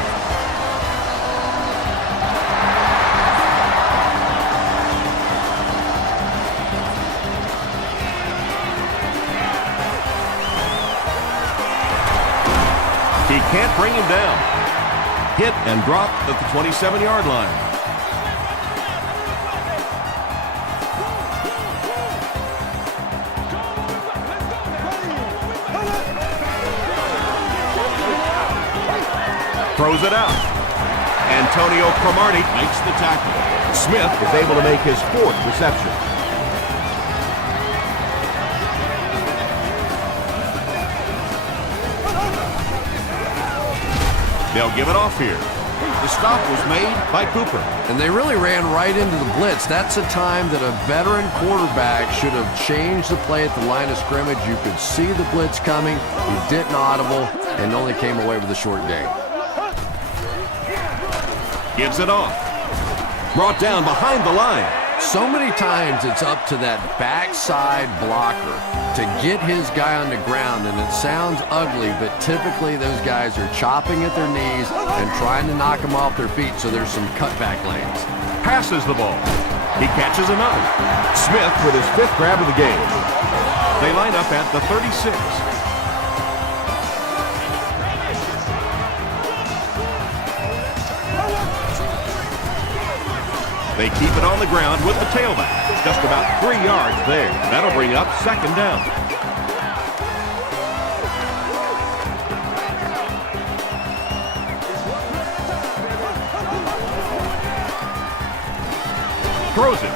He can't bring him down. Hit and dropped at the 27-yard line. Throws it out. Antonio Cromartie makes the tackle. Smith is able to make his 4th reception. They'll give it off here. The stop was made by Cooper. And they really ran right into the blitz. That's a time that a veteran quarterback should have changed the play at the line of scrimmage. You could see the blitz coming. He didn't audible and only came away with a short gain. Gives it off. Brought down behind the line. So many times it's up to that backside blocker to get his guy on the ground, and it sounds ugly, but typically those guys are chopping at their knees and trying to knock them off their feet, so there's some cutback lanes. Passes the ball. He catches another. Smith with his 5th grab of the game. They line up at the 36. They keep it on the ground with the tailback. Just about 3 yards there. That'll bring up 2nd down. Throws it.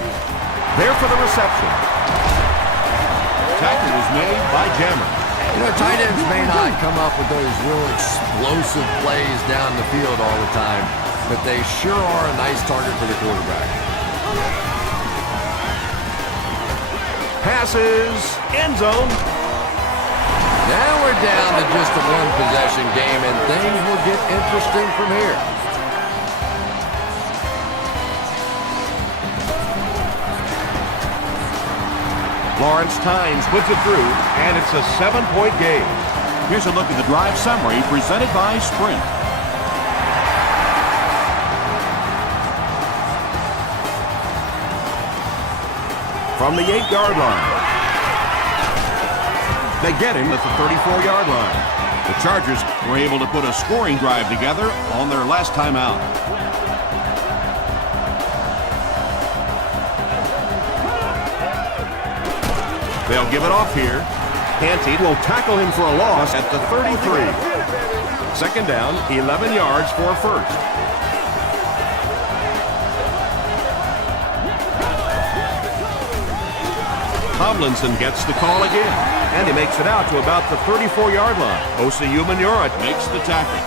There for the reception. Tackle was made by Jammer. You know, tight ends may not come up with those real explosive plays down the field all the time, but they sure are a nice target for the quarterback. Passes, end zone. Now we're down to just a one-possession game, and things will get interesting from here. Lawrence Tynes puts it through, and it's a 7-point game. Here's a look at the drive summary presented by Sprint. From the 8-yard line. They get him at the 34-yard line. The Chargers were able to put a scoring drive together on their last time out. They'll give it off here. Canty will tackle him for a loss at the 33. Second down, 11 yards for a first. Tomlinson gets the call again, and he makes it out to about the 34-yard line. OCU Manura Makes the tackle.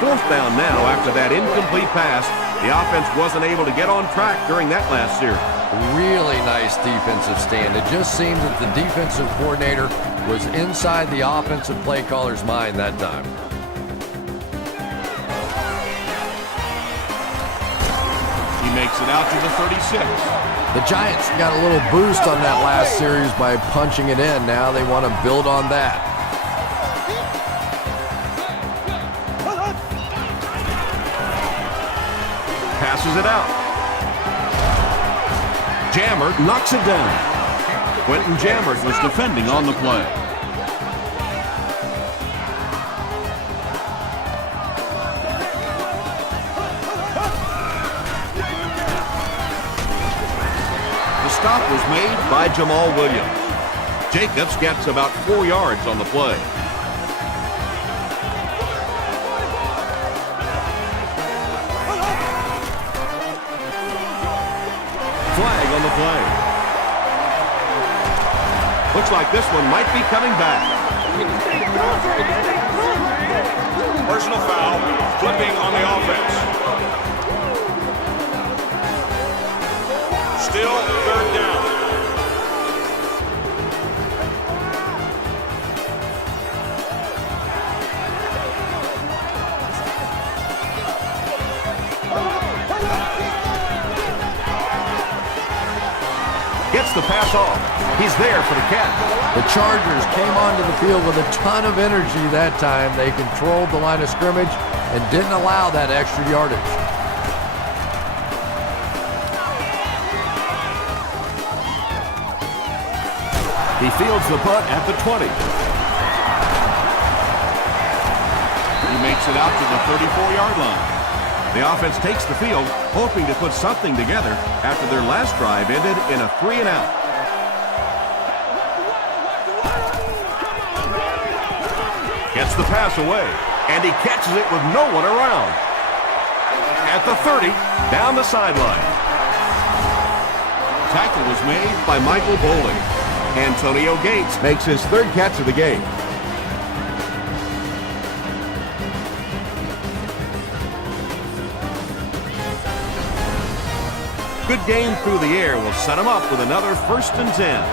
Fourth down now after that incomplete pass. The offense wasn't able to get on track during that last series. Really nice defensive stand. It just seems that the defensive coordinator was inside the offensive play caller's mind that time. He makes it out to the 36. The Giants got a little boost on that last series by punching it in. Now they want to build on that. Passes it out. Jammer knocks it down. Quentin Jammer Was defending on the play. The stop was made by Jamal Williams. Jacobs gets about 4 yards on the play. Flag on the play. Looks like this one might be coming back. Personal foul, flipping on the offense. Still third down. Gets the pass off. He's there for the catch. The Chargers came onto the field with a ton of energy that time. They controlled the line of scrimmage and didn't allow that extra yardage. He fields the punt at the 20. He makes it out to the 34-yard line. The offense takes the field, hoping to put something together after their last drive ended in a 3-and-out. Gets the pass away, and he catches it with no one around. At the 30, down the sideline. Tackle was made By Michael Bowling. Antonio Gates makes his third catch of the game. Good game through the air will set him up with another 1st and 10.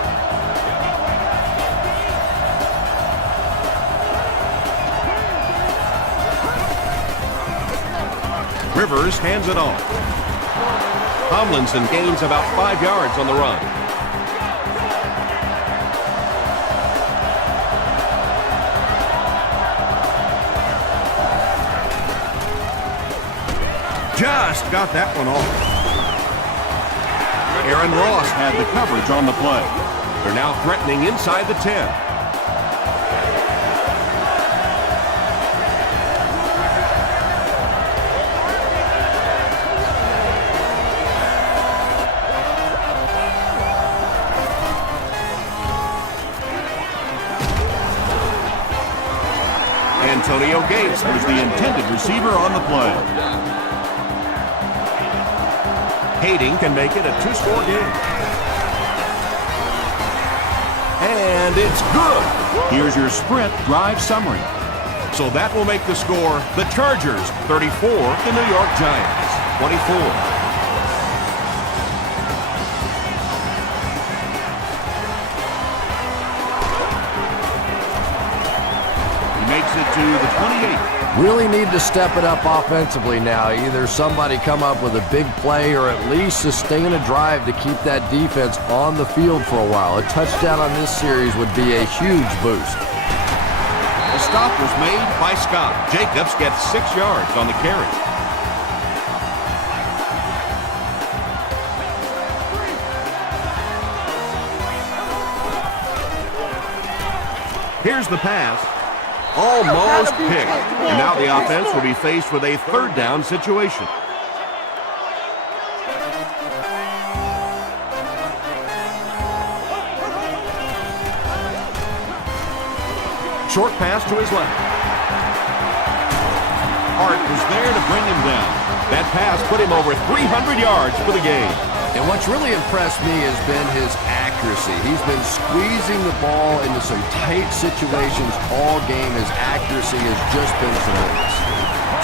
Rivers hands it off. Tomlinson gains about 5 yards on the run. Just got that one off. Aaron Ross had the coverage on the play. They're now threatening inside the 10. Antonio Gates Was the intended receiver on the play. Hating can make it a two-score game. And it's good. Here's your sprint drive summary. So that will make the score the Chargers 34, the New York Giants 24. He makes it to the 28. Really need to step it up offensively now. Either somebody come up with a big play or at least sustain a drive to keep that defense on the field for a while. A touchdown on this series would be a huge boost. The stop was made by Scott. Jacobs gets 6 yards on the carry. Here's the pass. Almost picked. And now the offense will be faced with a third down situation. Short pass to his left. Hart was there to bring him down. That pass put him over 300 yards for the game. And what's really impressed me has been his accuracy. He's been squeezing the ball into some tight situations all game. His accuracy has just been tremendous.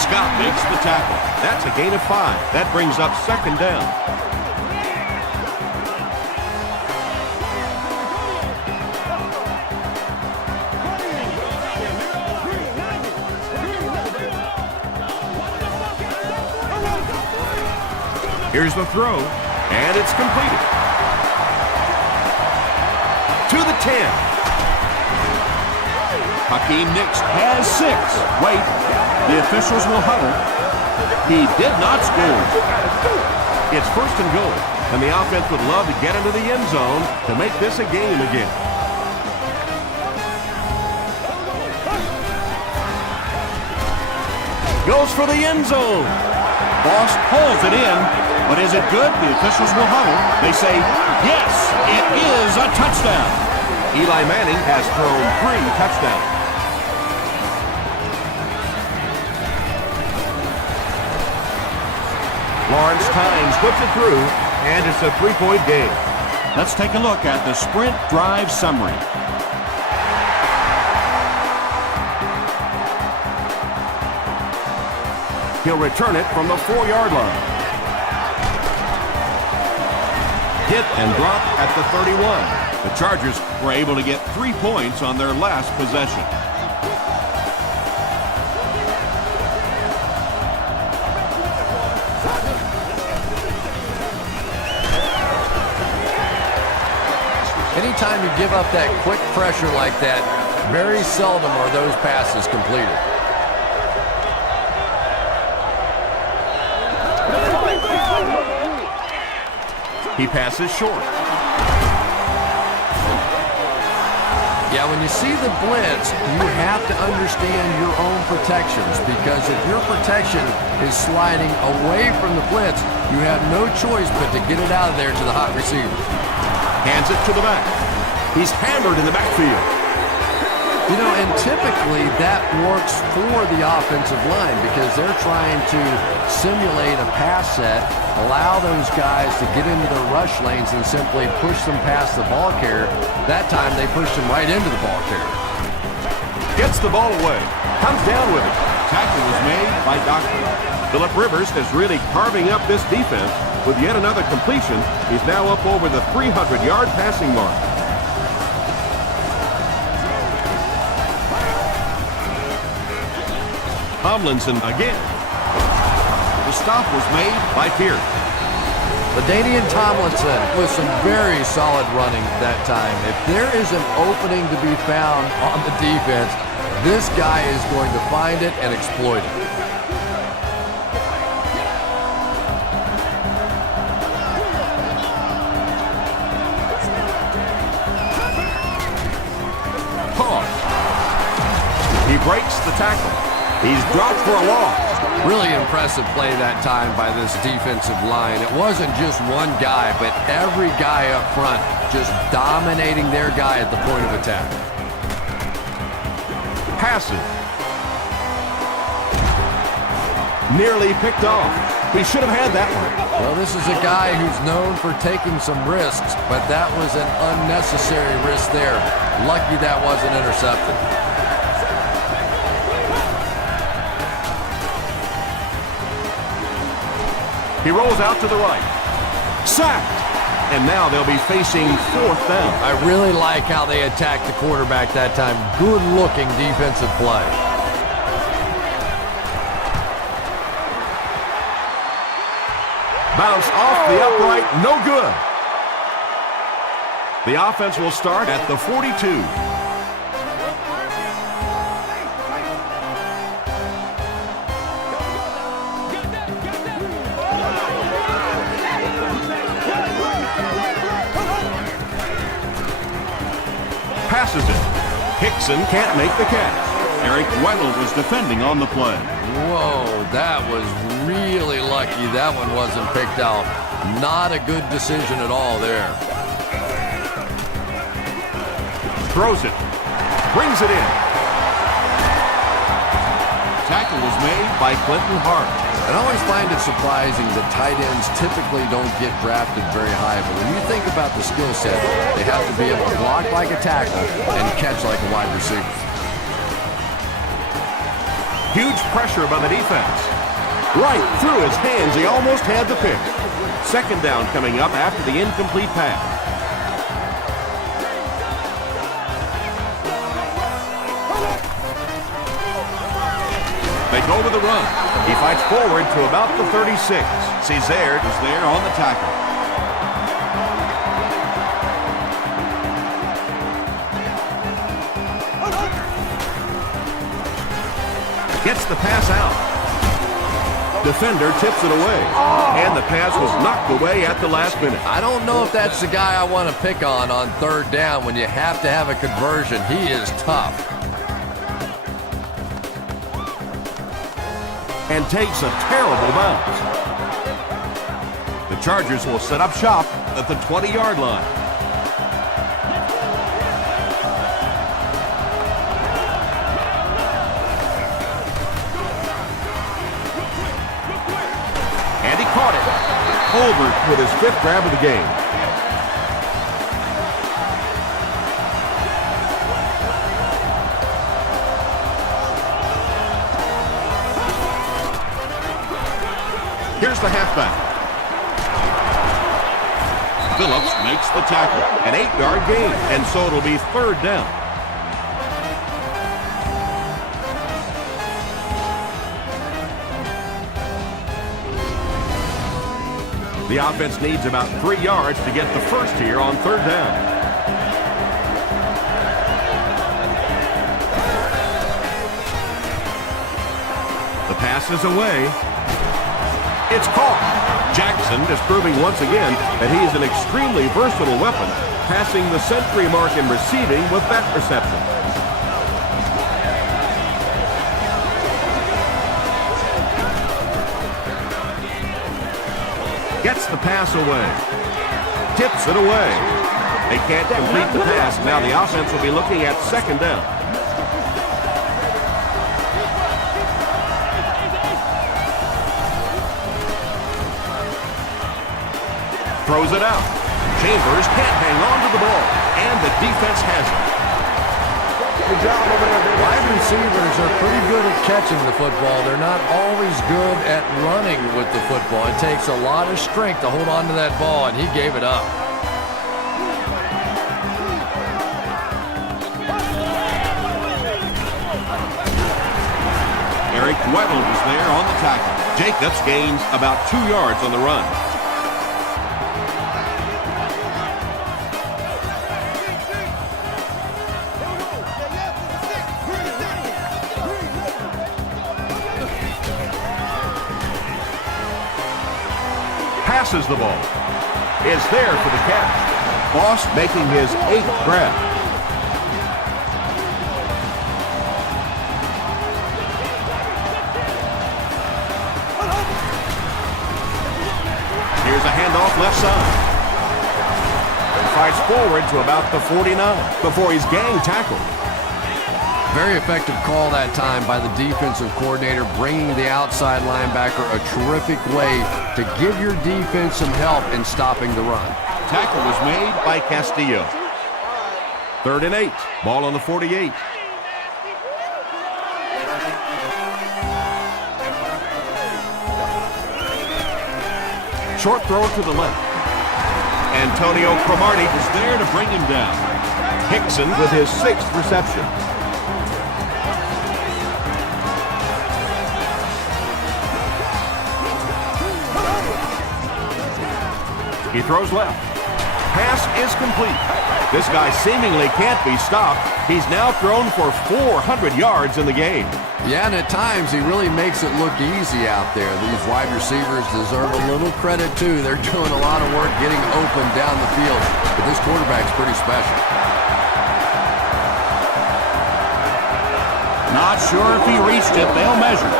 Scott makes the tackle. That's a gain of 5. That brings up second down. Here's the throw, and it's completed. To the 10. Hakeem Nicks has 6. Wait, the officials will huddle. He did not score. It's first and goal, and the offense would love to get into the end zone to make this a game again. Goes for the end zone. Boss pulls it in, but is it good? The officials will huddle. They say, yes, it is a touchdown. Eli Manning has thrown 3 touchdowns. Lawrence Tynes puts it through, and it's a 3-point game. Let's take a look at the sprint drive summary. He'll return it from the 4-yard line. Hit and drop at the 31. The Chargers were able to get 3 points on their last possession. Anytime you give up that quick pressure like that, very seldom are those passes completed. He passes short. Yeah, when you see the blitz, you have to understand your own protections, because if your protection is sliding away from the blitz, you have no choice but to get it out of there to the hot receiver. Hands it to the back. He's hammered in the backfield. You know, and typically that works for the offensive line because they're trying to simulate a pass set, allow those guys to get into their rush lanes and simply push them past the ball carrier. That time they pushed him right into the ball carrier. Gets the ball away. Comes down with it. Tackle was made by Doctor. Phillip Rivers is really carving up this defense with yet another completion. He's now up over the 300-yard passing mark. Tomlinson again. The stop was made by Pierce. LaDainian Tomlinson with some very solid running that time. If there is an opening to be found on the defense, this guy is going to find it and exploit it. He breaks the tackle. He's dropped for a loss. Really impressive play that time by this defensive line. It wasn't just one guy, but every guy up front just dominating their guy at the point of attack. Passes. Nearly picked off. He should have had that one. Well, this is a guy who's known for taking some risks, but that was an unnecessary risk there. Lucky that wasn't intercepted. He rolls out to the right. Sacked. And now they'll be facing 4th down. I really like how they attacked the quarterback that time. Good-looking defensive play. Bounced off the upright, no good. The offense will start at the 42. Passes it. Hickson can't make the catch. Eric Weddle was defending on the play. Whoa, that was really lucky that one wasn't picked out. Not a good decision at all there. Throws it. Brings it in. Tackle was made By Clinton Hart. I always find it surprising that tight ends typically don't get drafted very high, but when you think about the skill set, they have to be able to block like a tackle and catch like a wide receiver. Huge pressure by the defense. Right through his hands. He almost had the pick. 2nd down coming up after the incomplete pass. They go to the run. He fights forward to about the 36. Cesare was there on the tackle. gets the pass out. Defender tips it away. And the pass was knocked away at the last minute. I don't know if that's the guy I want to pick on 3rd down when you have to have a conversion. He is tough. And takes a terrible bounce. The Chargers will set up shop at the 20-yard line. And he caught it. Holbert with his 5th grab of the game. Here's the halfback. Phillips makes the tackle. An 8-yard gain, and so it'll be 3rd down. The offense needs about 3 yards to get the first here on 3rd down. The pass is away. It's caught. Jackson is proving once again that he is an extremely versatile weapon, passing the century mark in receiving with that reception. Gets the pass away. Tips it away. They can't complete the pass. Now the offense will be looking at 2nd down. Throws it out. Chambers can't hang on to the ball, and the defense has it. Good job over there, baby. Wide receivers are pretty good at catching the football. They're not always good at running with the football. It takes a lot of strength to hold on to that ball, and he gave it up. Eric Weddle was there on the tackle. Jacobs gains about 2 yards on the run. Passes the ball. Is there for the catch. Boss making his 8th grab. Here's a handoff left side. He fights forward to about the 49 before he's gang tackled. Very effective call that time by the defensive coordinator, bringing the outside linebacker a terrific way to give your defense some help in stopping the run. Tackle was made by Castillo. 3rd and 8. Ball on the 48. Short throw to the left. Antonio Cromartie Is there to bring him down. Hickson with his 6th reception. He throws left. Pass is complete. This guy seemingly can't be stopped. He's now thrown for 400 yards in the game. Yeah, and at times he really makes it look easy out there. These wide receivers deserve a little credit too. They're doing a lot of work getting open down the field. But this quarterback's pretty special. Not sure if he reached it. They'll measure.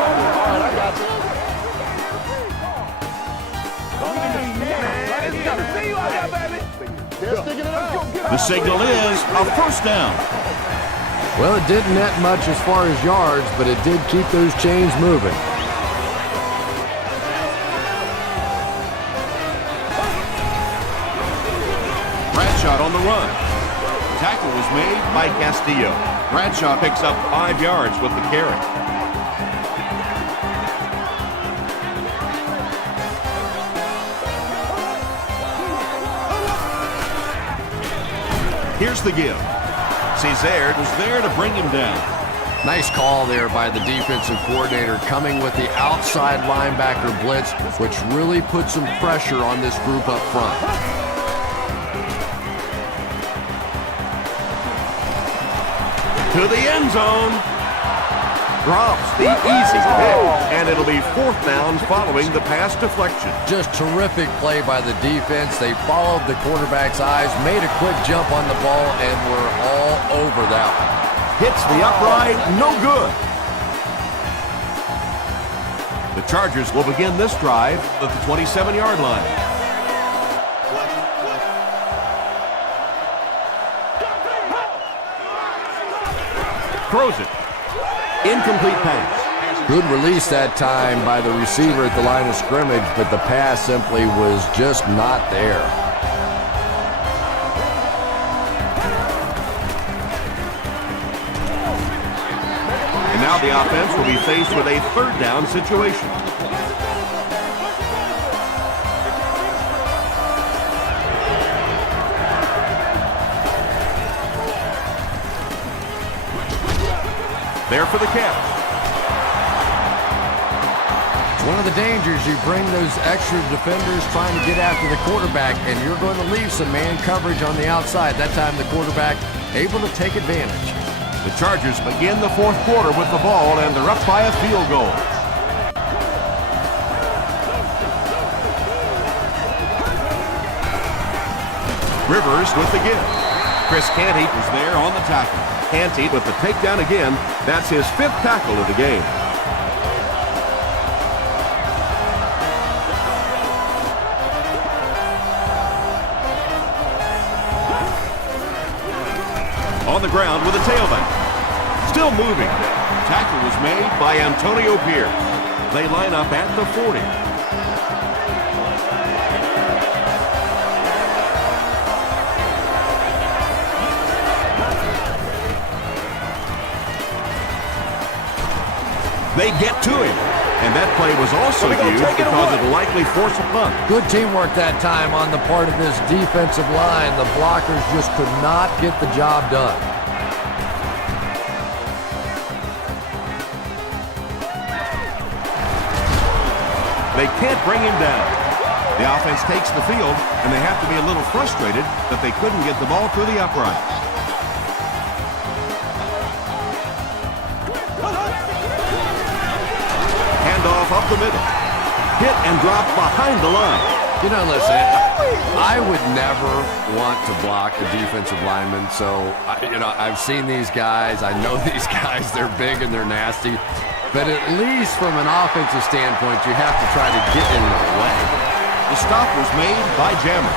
The signal is a first down. Well, it didn't net much as far as yards, but it did keep those chains moving. Bradshaw on the run. Tackle was made by Castillo. Bradshaw picks up 5 yards with the carry. Here's the give. Cesare Was there to bring him down. Nice call there by the defensive coordinator, coming with the outside linebacker blitz, which really put some pressure on this group up front. to the end zone. Drops the easy pick, and it'll be 4th down following the pass deflection. Just terrific play by the defense. They followed the quarterback's eyes, made a quick jump on the ball, and were all over that one. Hits the upright, no good. The Chargers will begin this drive at the 27-yard line. Throws it. Incomplete pass. Good release that time by the receiver at the line of scrimmage, but the pass simply was just not there. And now the offense will be faced with a 3rd down situation. There for the catch. One of the dangers, you bring those extra defenders trying to get after the quarterback, and you're going to leave some man coverage on the outside. That time the quarterback able to take advantage. The Chargers begin the 4th quarter with the ball, and they're up by a field goal. Rivers with the give. Chris Canty was there on the tackle. Canty with the takedown again. That's his 5th tackle of the game. On the ground with a tailback. Still moving. Tackle was made by Antonio Pierce. They line up at the 40. They get to him. And that play was also used because it'll likely force a punt. Good teamwork that time on the part of this defensive line. The blockers just could not get the job done. They can't bring him down. The offense takes the field, and they have to be a little frustrated that they couldn't get the ball through the uprights. Handoff up the middle. Hit and drop behind the line. You know, listen, I would never want to block a defensive lineman. So, I've seen these guys. I know these guys. They're big and they're nasty. But at least from an offensive standpoint, you have to try to get in the way. The stop was made by Jammer.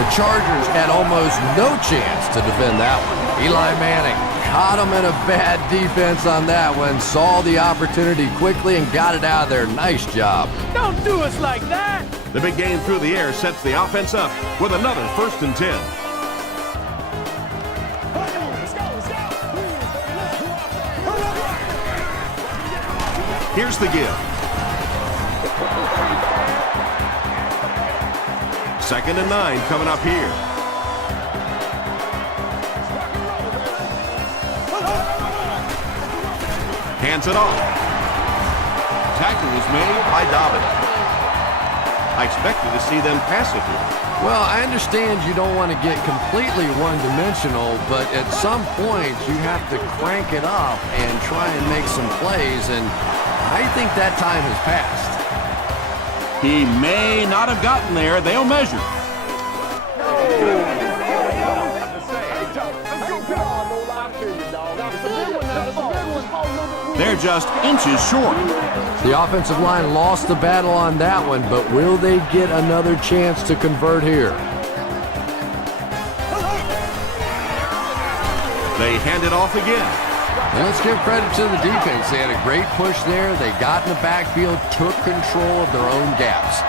The Chargers had almost no chance to defend that one. Eli Manning caught him in a bad defense on that one. Saw the opportunity quickly and got it out of there. Nice job. Don't do us like that. The big game through the air sets the offense up with another 1st and 10. Here's the give. 2nd and 9 coming up here. Hands it off. Tackle was made By Dobbins. I expected to see them pass it here. Well, I understand you don't want to get completely one-dimensional, but at some point you have to crank it up and try and make some plays, and I think that time has passed. He may not have gotten there. They'll measure. They're just inches short. The offensive line lost the battle on that one, but will they get another chance to convert here? They hand it off again. And let's give credit to the defense. They had a great push there. They got in the backfield, took control of their own gaps.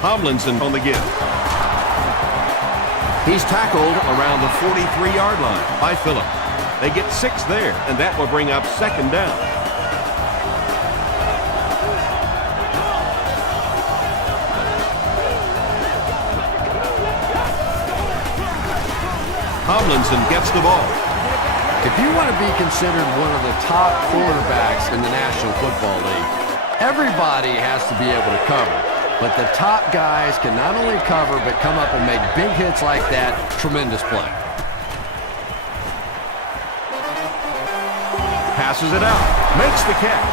Tomlinson on the give. He's tackled around the 43-yard line by Phillip. They get 6 there, and that will bring up 2nd down. Tomlinson gets the ball. If you want to be considered one of the top quarterbacks in the National Football League, everybody has to be able to cover. But the top guys can not only cover, but come up and make big hits like that. Tremendous play. Passes it out. Makes the catch.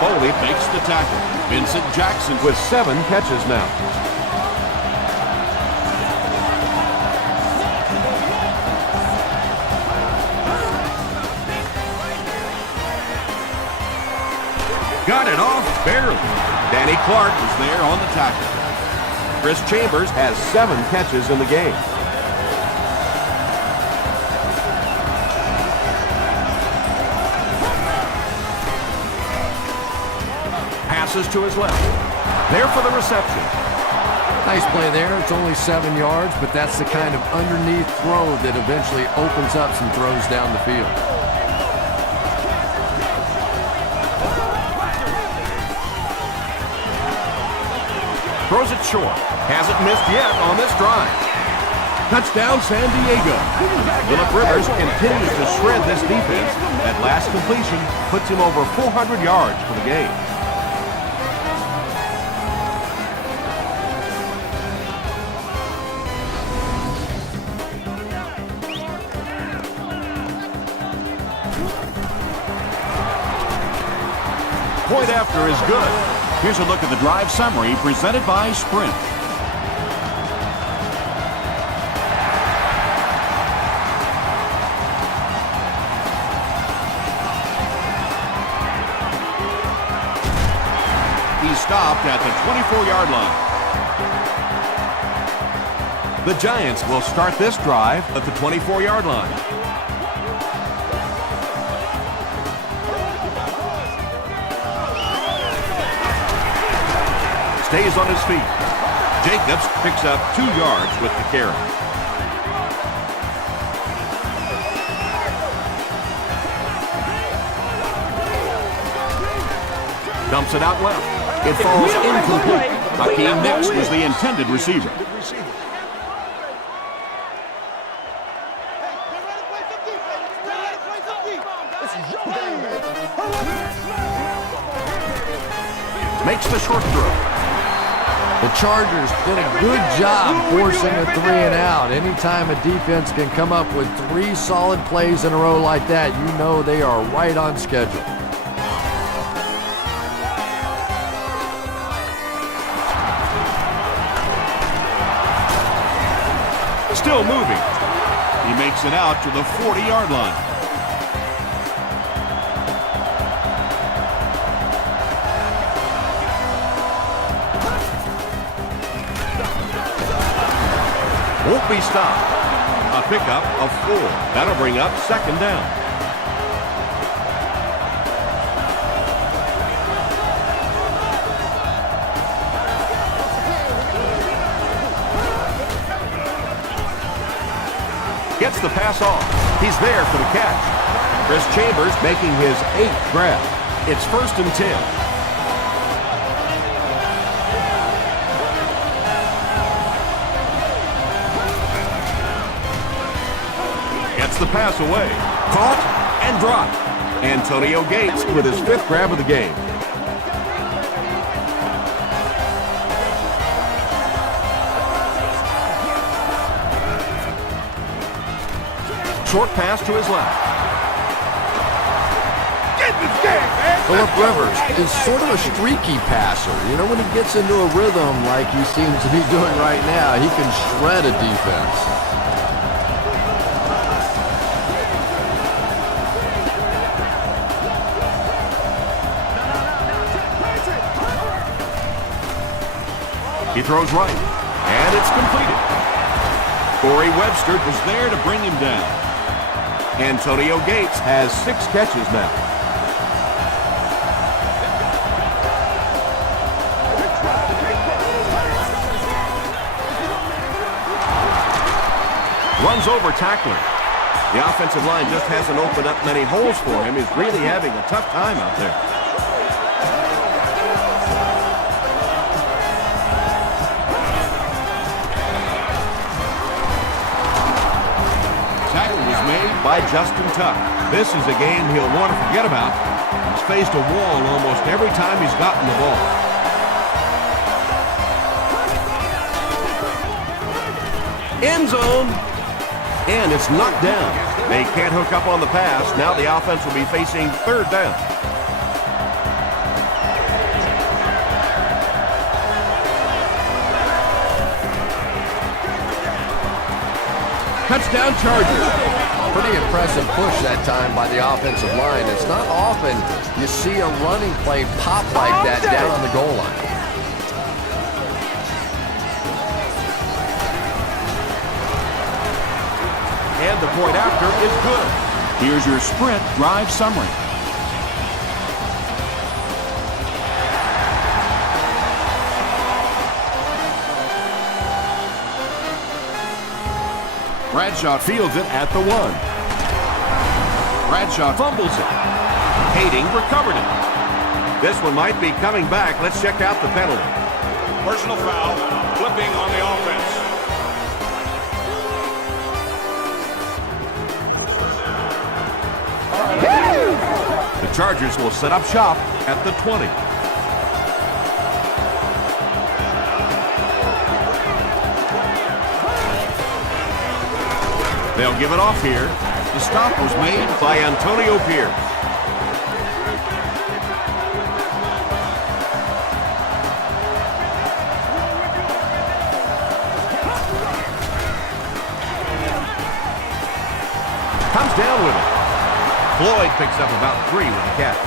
Foley makes the tackle. Vincent Jackson With 7 catches now. Got it off barely. Danny Clark is there on the tackle. Chris Chambers has 7 catches in the game. Passes to his left. There for the reception. Nice play there. It's only 7 yards, but that's the kind of underneath throw that eventually opens up some throws down the field. Throws it short. Hasn't missed yet on this drive. Touchdown, San Diego. Phillip Rivers continues to shred this defense. That last completion puts him over 400 yards for the game. Point after is good. Here's a look at the drive summary presented by Sprint. He stopped at the 24-yard line. The Giants will start this drive at the 24-yard line. Stays on his feet. Jacobs picks up 2 yards with the carry. Dumps it out left. It falls incomplete. Hakeem Nicks was the intended receiver. Makes the short throw. The Chargers did a good job forcing a 3 and out. Anytime a defense can come up with 3 solid plays in a row like that, you know they are right on schedule. Still moving. He makes it out to the 40-yard line. won't be stopped. A pickup of 4. That'll bring up 2nd down. Gets the pass off. He's there for the catch. Chris Chambers making his 8th grab. It's 1st and 10. Gets the pass away. Caught and dropped. Antonio Gates with his 5th grab of the game. Short pass to his left. Phillip Rivers is sort of a streaky passer. You know, when he gets into a rhythm like he seems to be doing right now, he can shred a defense. He throws right, and it's completed. Corey Webster was there to bring him down. Antonio Gates has 6 catches now. Runs over tackler. The offensive line just hasn't opened up many holes for him. He's really having a tough time out there. By Justin Tuck. This is a game he'll want to forget about. He's faced a wall almost every time he's gotten the ball. End zone. And it's knocked down. They can't hook up on the pass. Now the offense will be facing 3rd down. Touchdown Chargers. Pretty impressive push that time by the offensive line. It's not often you see a running play pop like that down on the goal line. And the point after is good. Here's your sprint drive summary. Bradshaw fields it at the 1. Bradshaw fumbles it. Hayden recovered it. This one might be coming back. Let's check out the penalty. Personal foul, flipping on the offense. The Chargers will set up shop at the 20. They'll give it off here. The stop was made by Antonio Pierce. Comes down with it. Floyd picks up about 3 with the catch.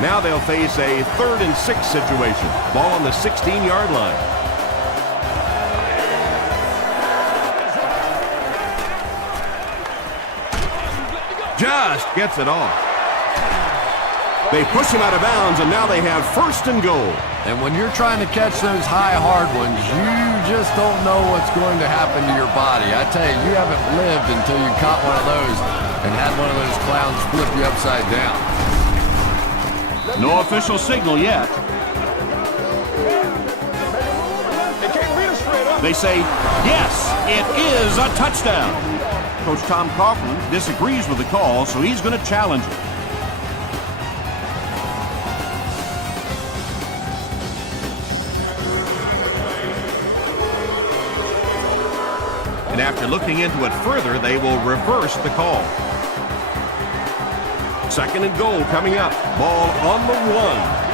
Now they'll face a 3rd and 6 situation. Ball on the 16-yard line. Just gets it off. They push him out of bounds, and now they have 1st and goal. And when you're trying to catch those high, hard ones, you just don't know what's going to happen to your body. I tell you, you haven't lived until you caught one of those and had one of those clowns flip you upside down. No official signal yet. They say, yes, it is a touchdown. Coach Tom Coughlin disagrees with the call, so he's going to challenge it. And after looking into it further, they will reverse the call. 2nd and goal coming up. Ball on the 1.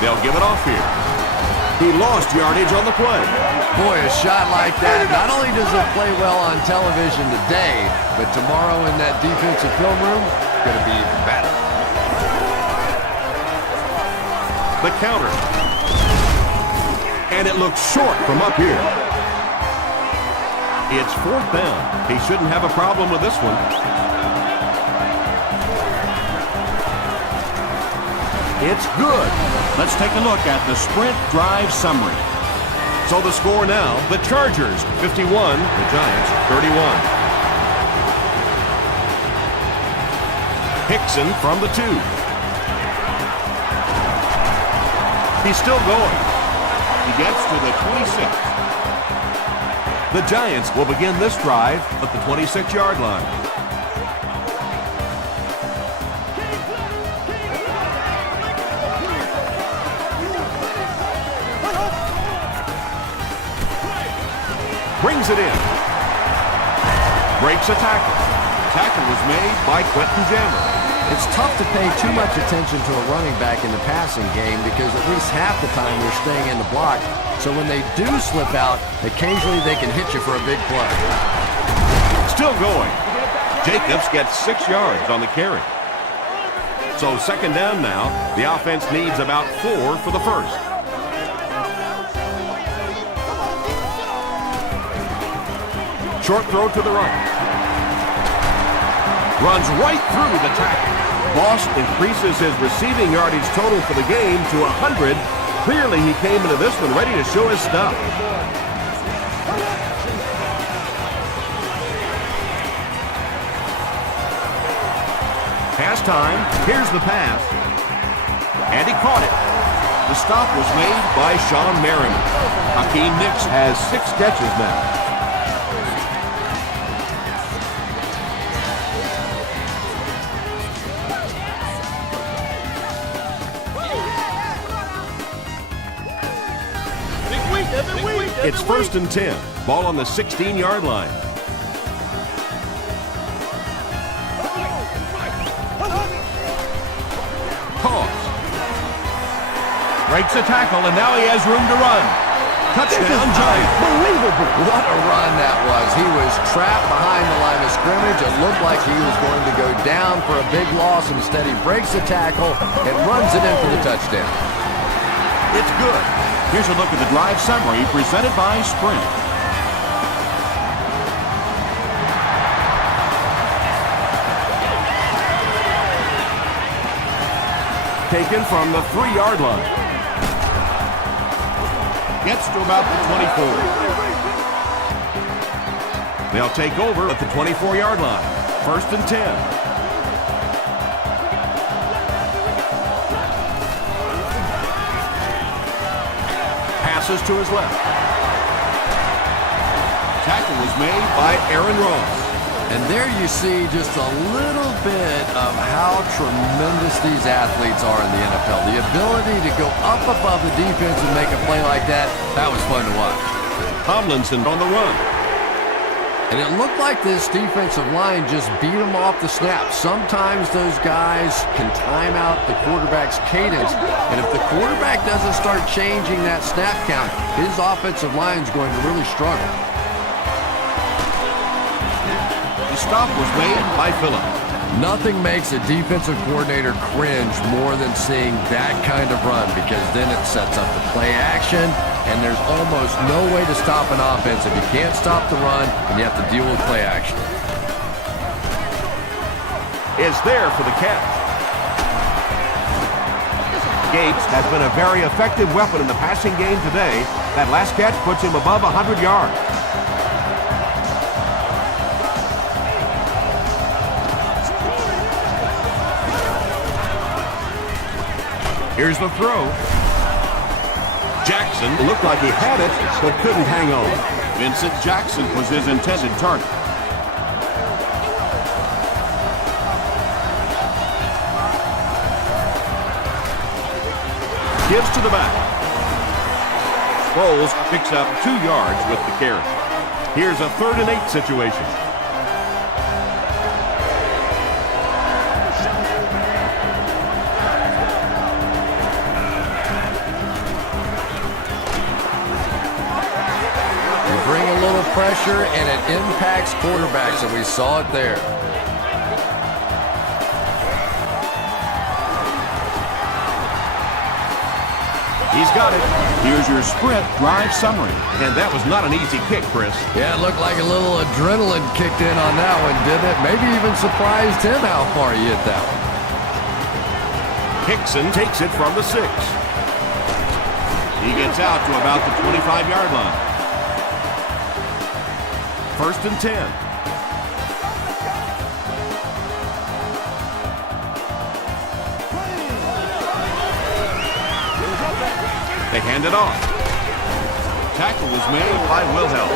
They'll give it off here. He lost yardage on the play. Boy, a shot like that, not only does it play well on television today, but tomorrow in that defensive film room, going to be even better. The counter. And it looks short from up here. It's 4th down. He shouldn't have a problem with this one. It's good. Let's take a look at the sprint drive summary. So the score now, the Chargers 51, the Giants 31. Hickson from the 2. He's still going. He gets to the 26. The Giants will begin this drive at the 26-yard line. Brings it in. Breaks a tackle. Tackle was made by Quentin Jammer. It's tough to pay too much attention to a running back in the passing game because at least half the time they're staying in the block. So when they do slip out, occasionally they can hit you for a big play. Still going. Jacobs gets 6 yards on the carry. So 2nd down now. The offense needs about 4 for the first. Short throw to the right. Runs right through the tackle. Boss increases his receiving yardage total for the game to 100. Clearly he came into this one ready to show his stuff. Pass time. Here's the pass. And he caught it. The stop was made by Sean Merriman. Hakeem Nicks has 6 catches now. It's 1st and 10. Ball on the 16-yard line. Pause. Breaks a tackle, and now he has room to run. Touchdown, Giants. Unbelievable. What a run that was. He was trapped behind the line of scrimmage. It looked like he was going to go down for a big loss. Instead, he breaks the tackle and runs it in for the touchdown. It's good. Here's a look at the drive summary presented by Sprint. Taken from the 3-yard line. Gets to about the 24. They'll take over at the 24-yard line. 1st and 10. Passes to his left. Tackle was made by Aaron Ross. And there you see just a little bit of how tremendous these athletes are in the NFL. The ability to go up above the defense and make a play like that, that was fun to watch. Tomlinson on the run. And it looked like this defensive line just beat them off the snap. Sometimes those guys can time out the quarterback's cadence. And if the quarterback doesn't start changing that snap count, his offensive line is going to really struggle. The stop was made by Phillips. Nothing makes a defensive coordinator cringe more than seeing that kind of run because then it sets up the play action, and there's almost no way to stop an offense if you can't stop the run and you have to deal with play action. Is there for the catch. Gates has been a very effective weapon in the passing game today. That last catch puts him above 100 yards. Here's the throw. Jackson looked like he had it, but couldn't hang on. Vincent Jackson was his intended target. Gives to the back. Bowles picks up 2 yards with the carry. Here's a 3rd and 8 situation. Pressure, and it impacts quarterbacks, and we saw it there. He's got it. Here's your sprint drive summary. And that was not an easy kick, Chris. Yeah, it looked like a little adrenaline kicked in on that one, didn't it? Maybe even surprised him how far he hit that one. Hickson takes it from the 6. He gets out to about the 25-yard line. 1st and 10. They hand it off. Tackle was made. By Wilhelm.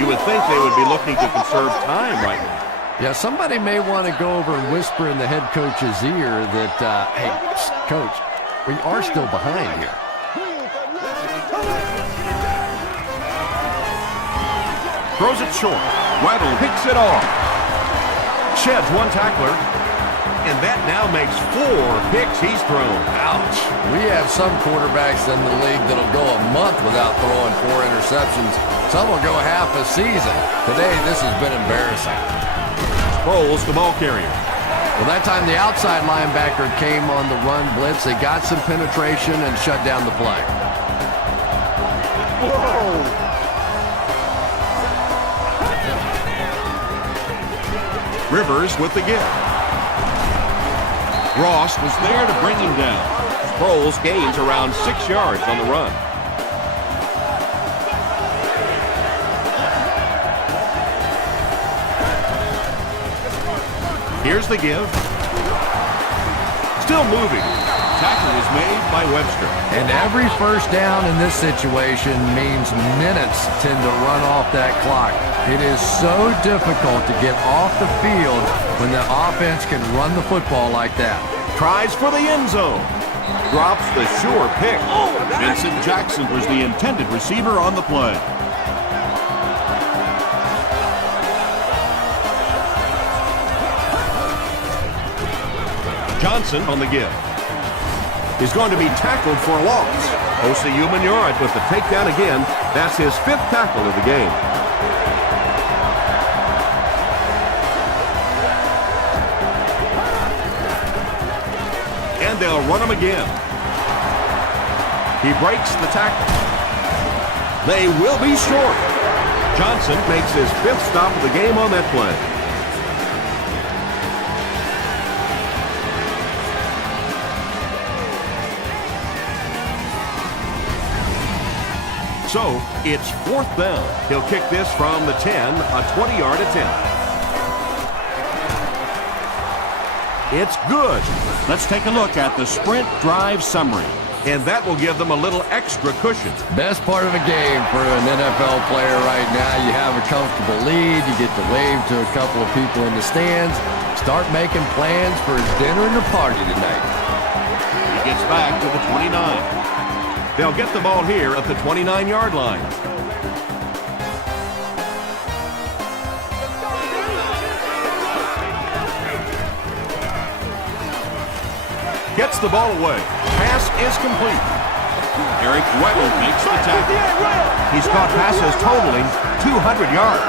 You would think they would be looking to conserve time right now. Yeah, somebody may want to go over and whisper in the head coach's ear that, hey, coach, we are still behind here. Throws it short. Weddle picks it off. Sheds one tackler. And that now makes 4 picks he's thrown. Ouch. We have some quarterbacks in the league that'll go a month without throwing 4 interceptions. Some will go half a season. Today, this has been embarrassing. Sproles, the ball carrier. Well, that time the outside linebacker came on the run blitz. They got some penetration and shut down the play. Rivers with the gift. Ross was there to bring him down. Sproles gains around 6 yards on the run. Here's the give. Still moving. Tackle was made by Webster. And every first down in this situation means minutes tend to run off that clock. It is so difficult to get off the field when the offense can run the football like that. Tries for the end zone. Drops the sure pick. Vincent Jackson was the intended receiver on the play. Johnson on the give. He's going to be tackled for a loss. Osi Umenyiora with the takedown again. That's his 5th tackle of the game. And they'll run him again. He breaks the tackle. They will be short. Johnson makes his 5th stop of the game on that play. So, it's 4th down. He'll kick this from the 10, a 20-yard attempt. It's good. Let's take a look at the sprint drive summary. And that will give them a little extra cushion. Best part of a game for an NFL player right now. You have a comfortable lead. You get to wave to a couple of people in the stands. Start making plans for dinner and a party tonight. He gets back to the 29. They'll get the ball here at the 29-yard line. Gets the ball away. Pass is complete. Eric Weddle makes the tackle. He's caught passes totaling 200 yards.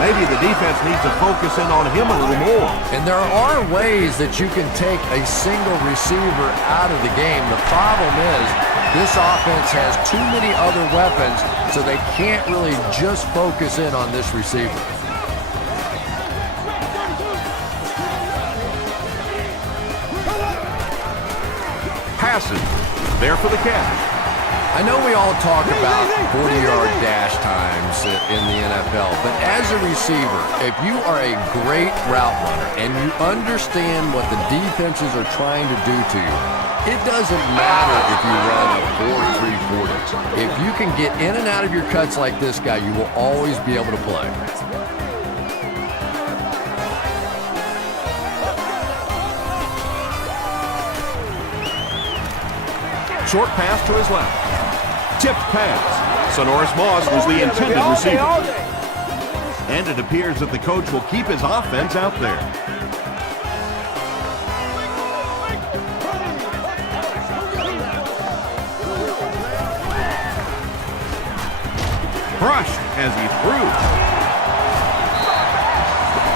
Maybe the defense needs to focus in on him a little more. And there are ways that you can take a single receiver out of the game. The problem is this offense has too many other weapons, so they can't really just focus in on this receiver. Passes. There for the catch. I know we all talk about 40-yard dash times in the NFL, but as a receiver, if you are a great route runner and you understand what the defenses are trying to do to you, it doesn't matter if you run a 4.3 40. If you can get in and out of your cuts like this guy, you will always be able to play. Short pass to his left. Tipped pass. Sonoris Moss was the intended receiver. And it appears that the coach will keep his offense out there. Crushed as he threw.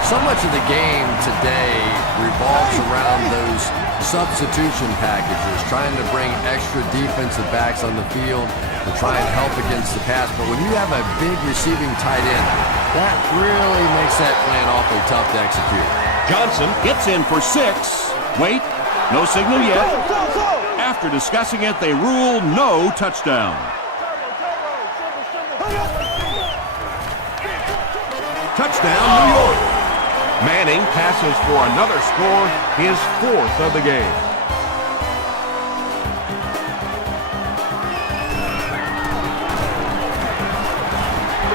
So much of the game today revolves around those substitution packages, trying to bring extra defensive backs on the field to try and help against the pass. But when you have a big receiving tight end, that really makes that plan awfully tough to execute. Johnson gets in for 6. Wait, no signal yet. After discussing it, they rule no touchdown. Touchdown, New York. Manning passes for another score, his 4th of the game.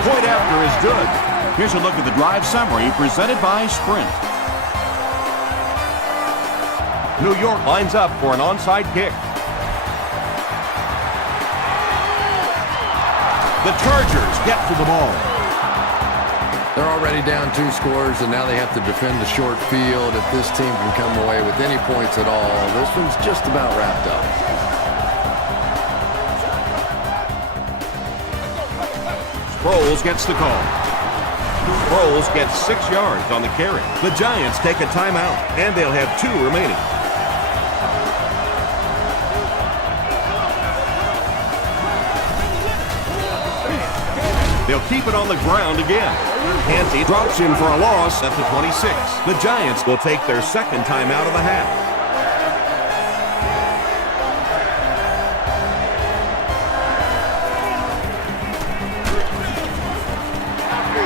Point after is good. Here's a look at the drive summary presented by Sprint. New York lines up for an onside kick. The Chargers get to the ball. They're already down 2 scores, and now they have to defend the short field. If this team can come away with any points at all, this one's just about wrapped up. Sproles gets the call. Sproles gets 6 yards on the carry. The Giants take a timeout, and they'll have 2 remaining. They'll keep it on the ground again. Canty drops him for a loss at the 26. The Giants will take their 2nd timeout of the half.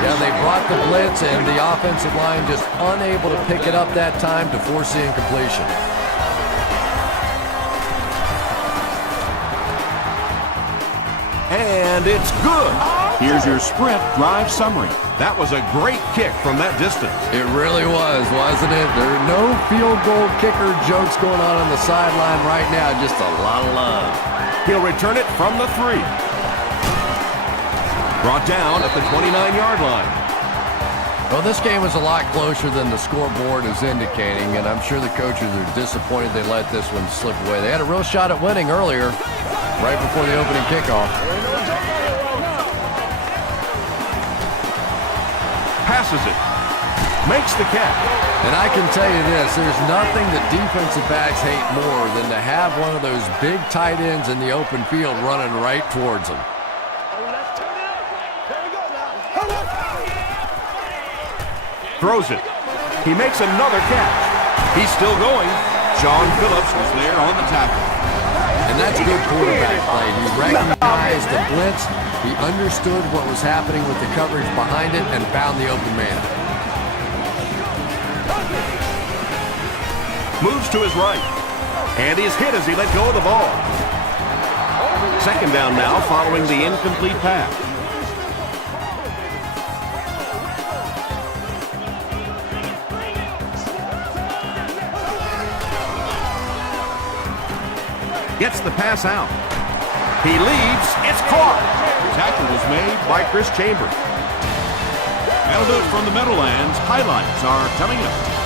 Yeah, they brought the blitz, and the offensive line just unable to pick it up that time to force the incompletion. And it's good. Here's your Sprint drive summary. That was a great kick from that distance. It really was, wasn't it? There are no field goal kicker jokes going on the sideline right now, just a lot of love. He'll return it from the 3. Brought down at the 29-yard line. Well, this game was a lot closer than the scoreboard is indicating, and I'm sure the coaches are disappointed they let this one slip away. They had a real shot at winning earlier, right before the opening kickoff. Passes it. Makes the catch. And I can tell you this, there's nothing that defensive backs hate more than to have one of those big tight ends in the open field running right towards them. Throws it. He makes another catch. He's still going. Sean Phillips was there on the tackle. And that's good quarterback play. He recognized the blitz. He understood what was happening with the coverage behind it and found the open man. Moves to his right. And he's hit as he let go of the ball. 2nd down now following the incomplete pass. Gets the pass out. He leads. It's caught. Tackle was made By Chris Chambers. That'll do it from the Meadowlands. Highlights are coming up.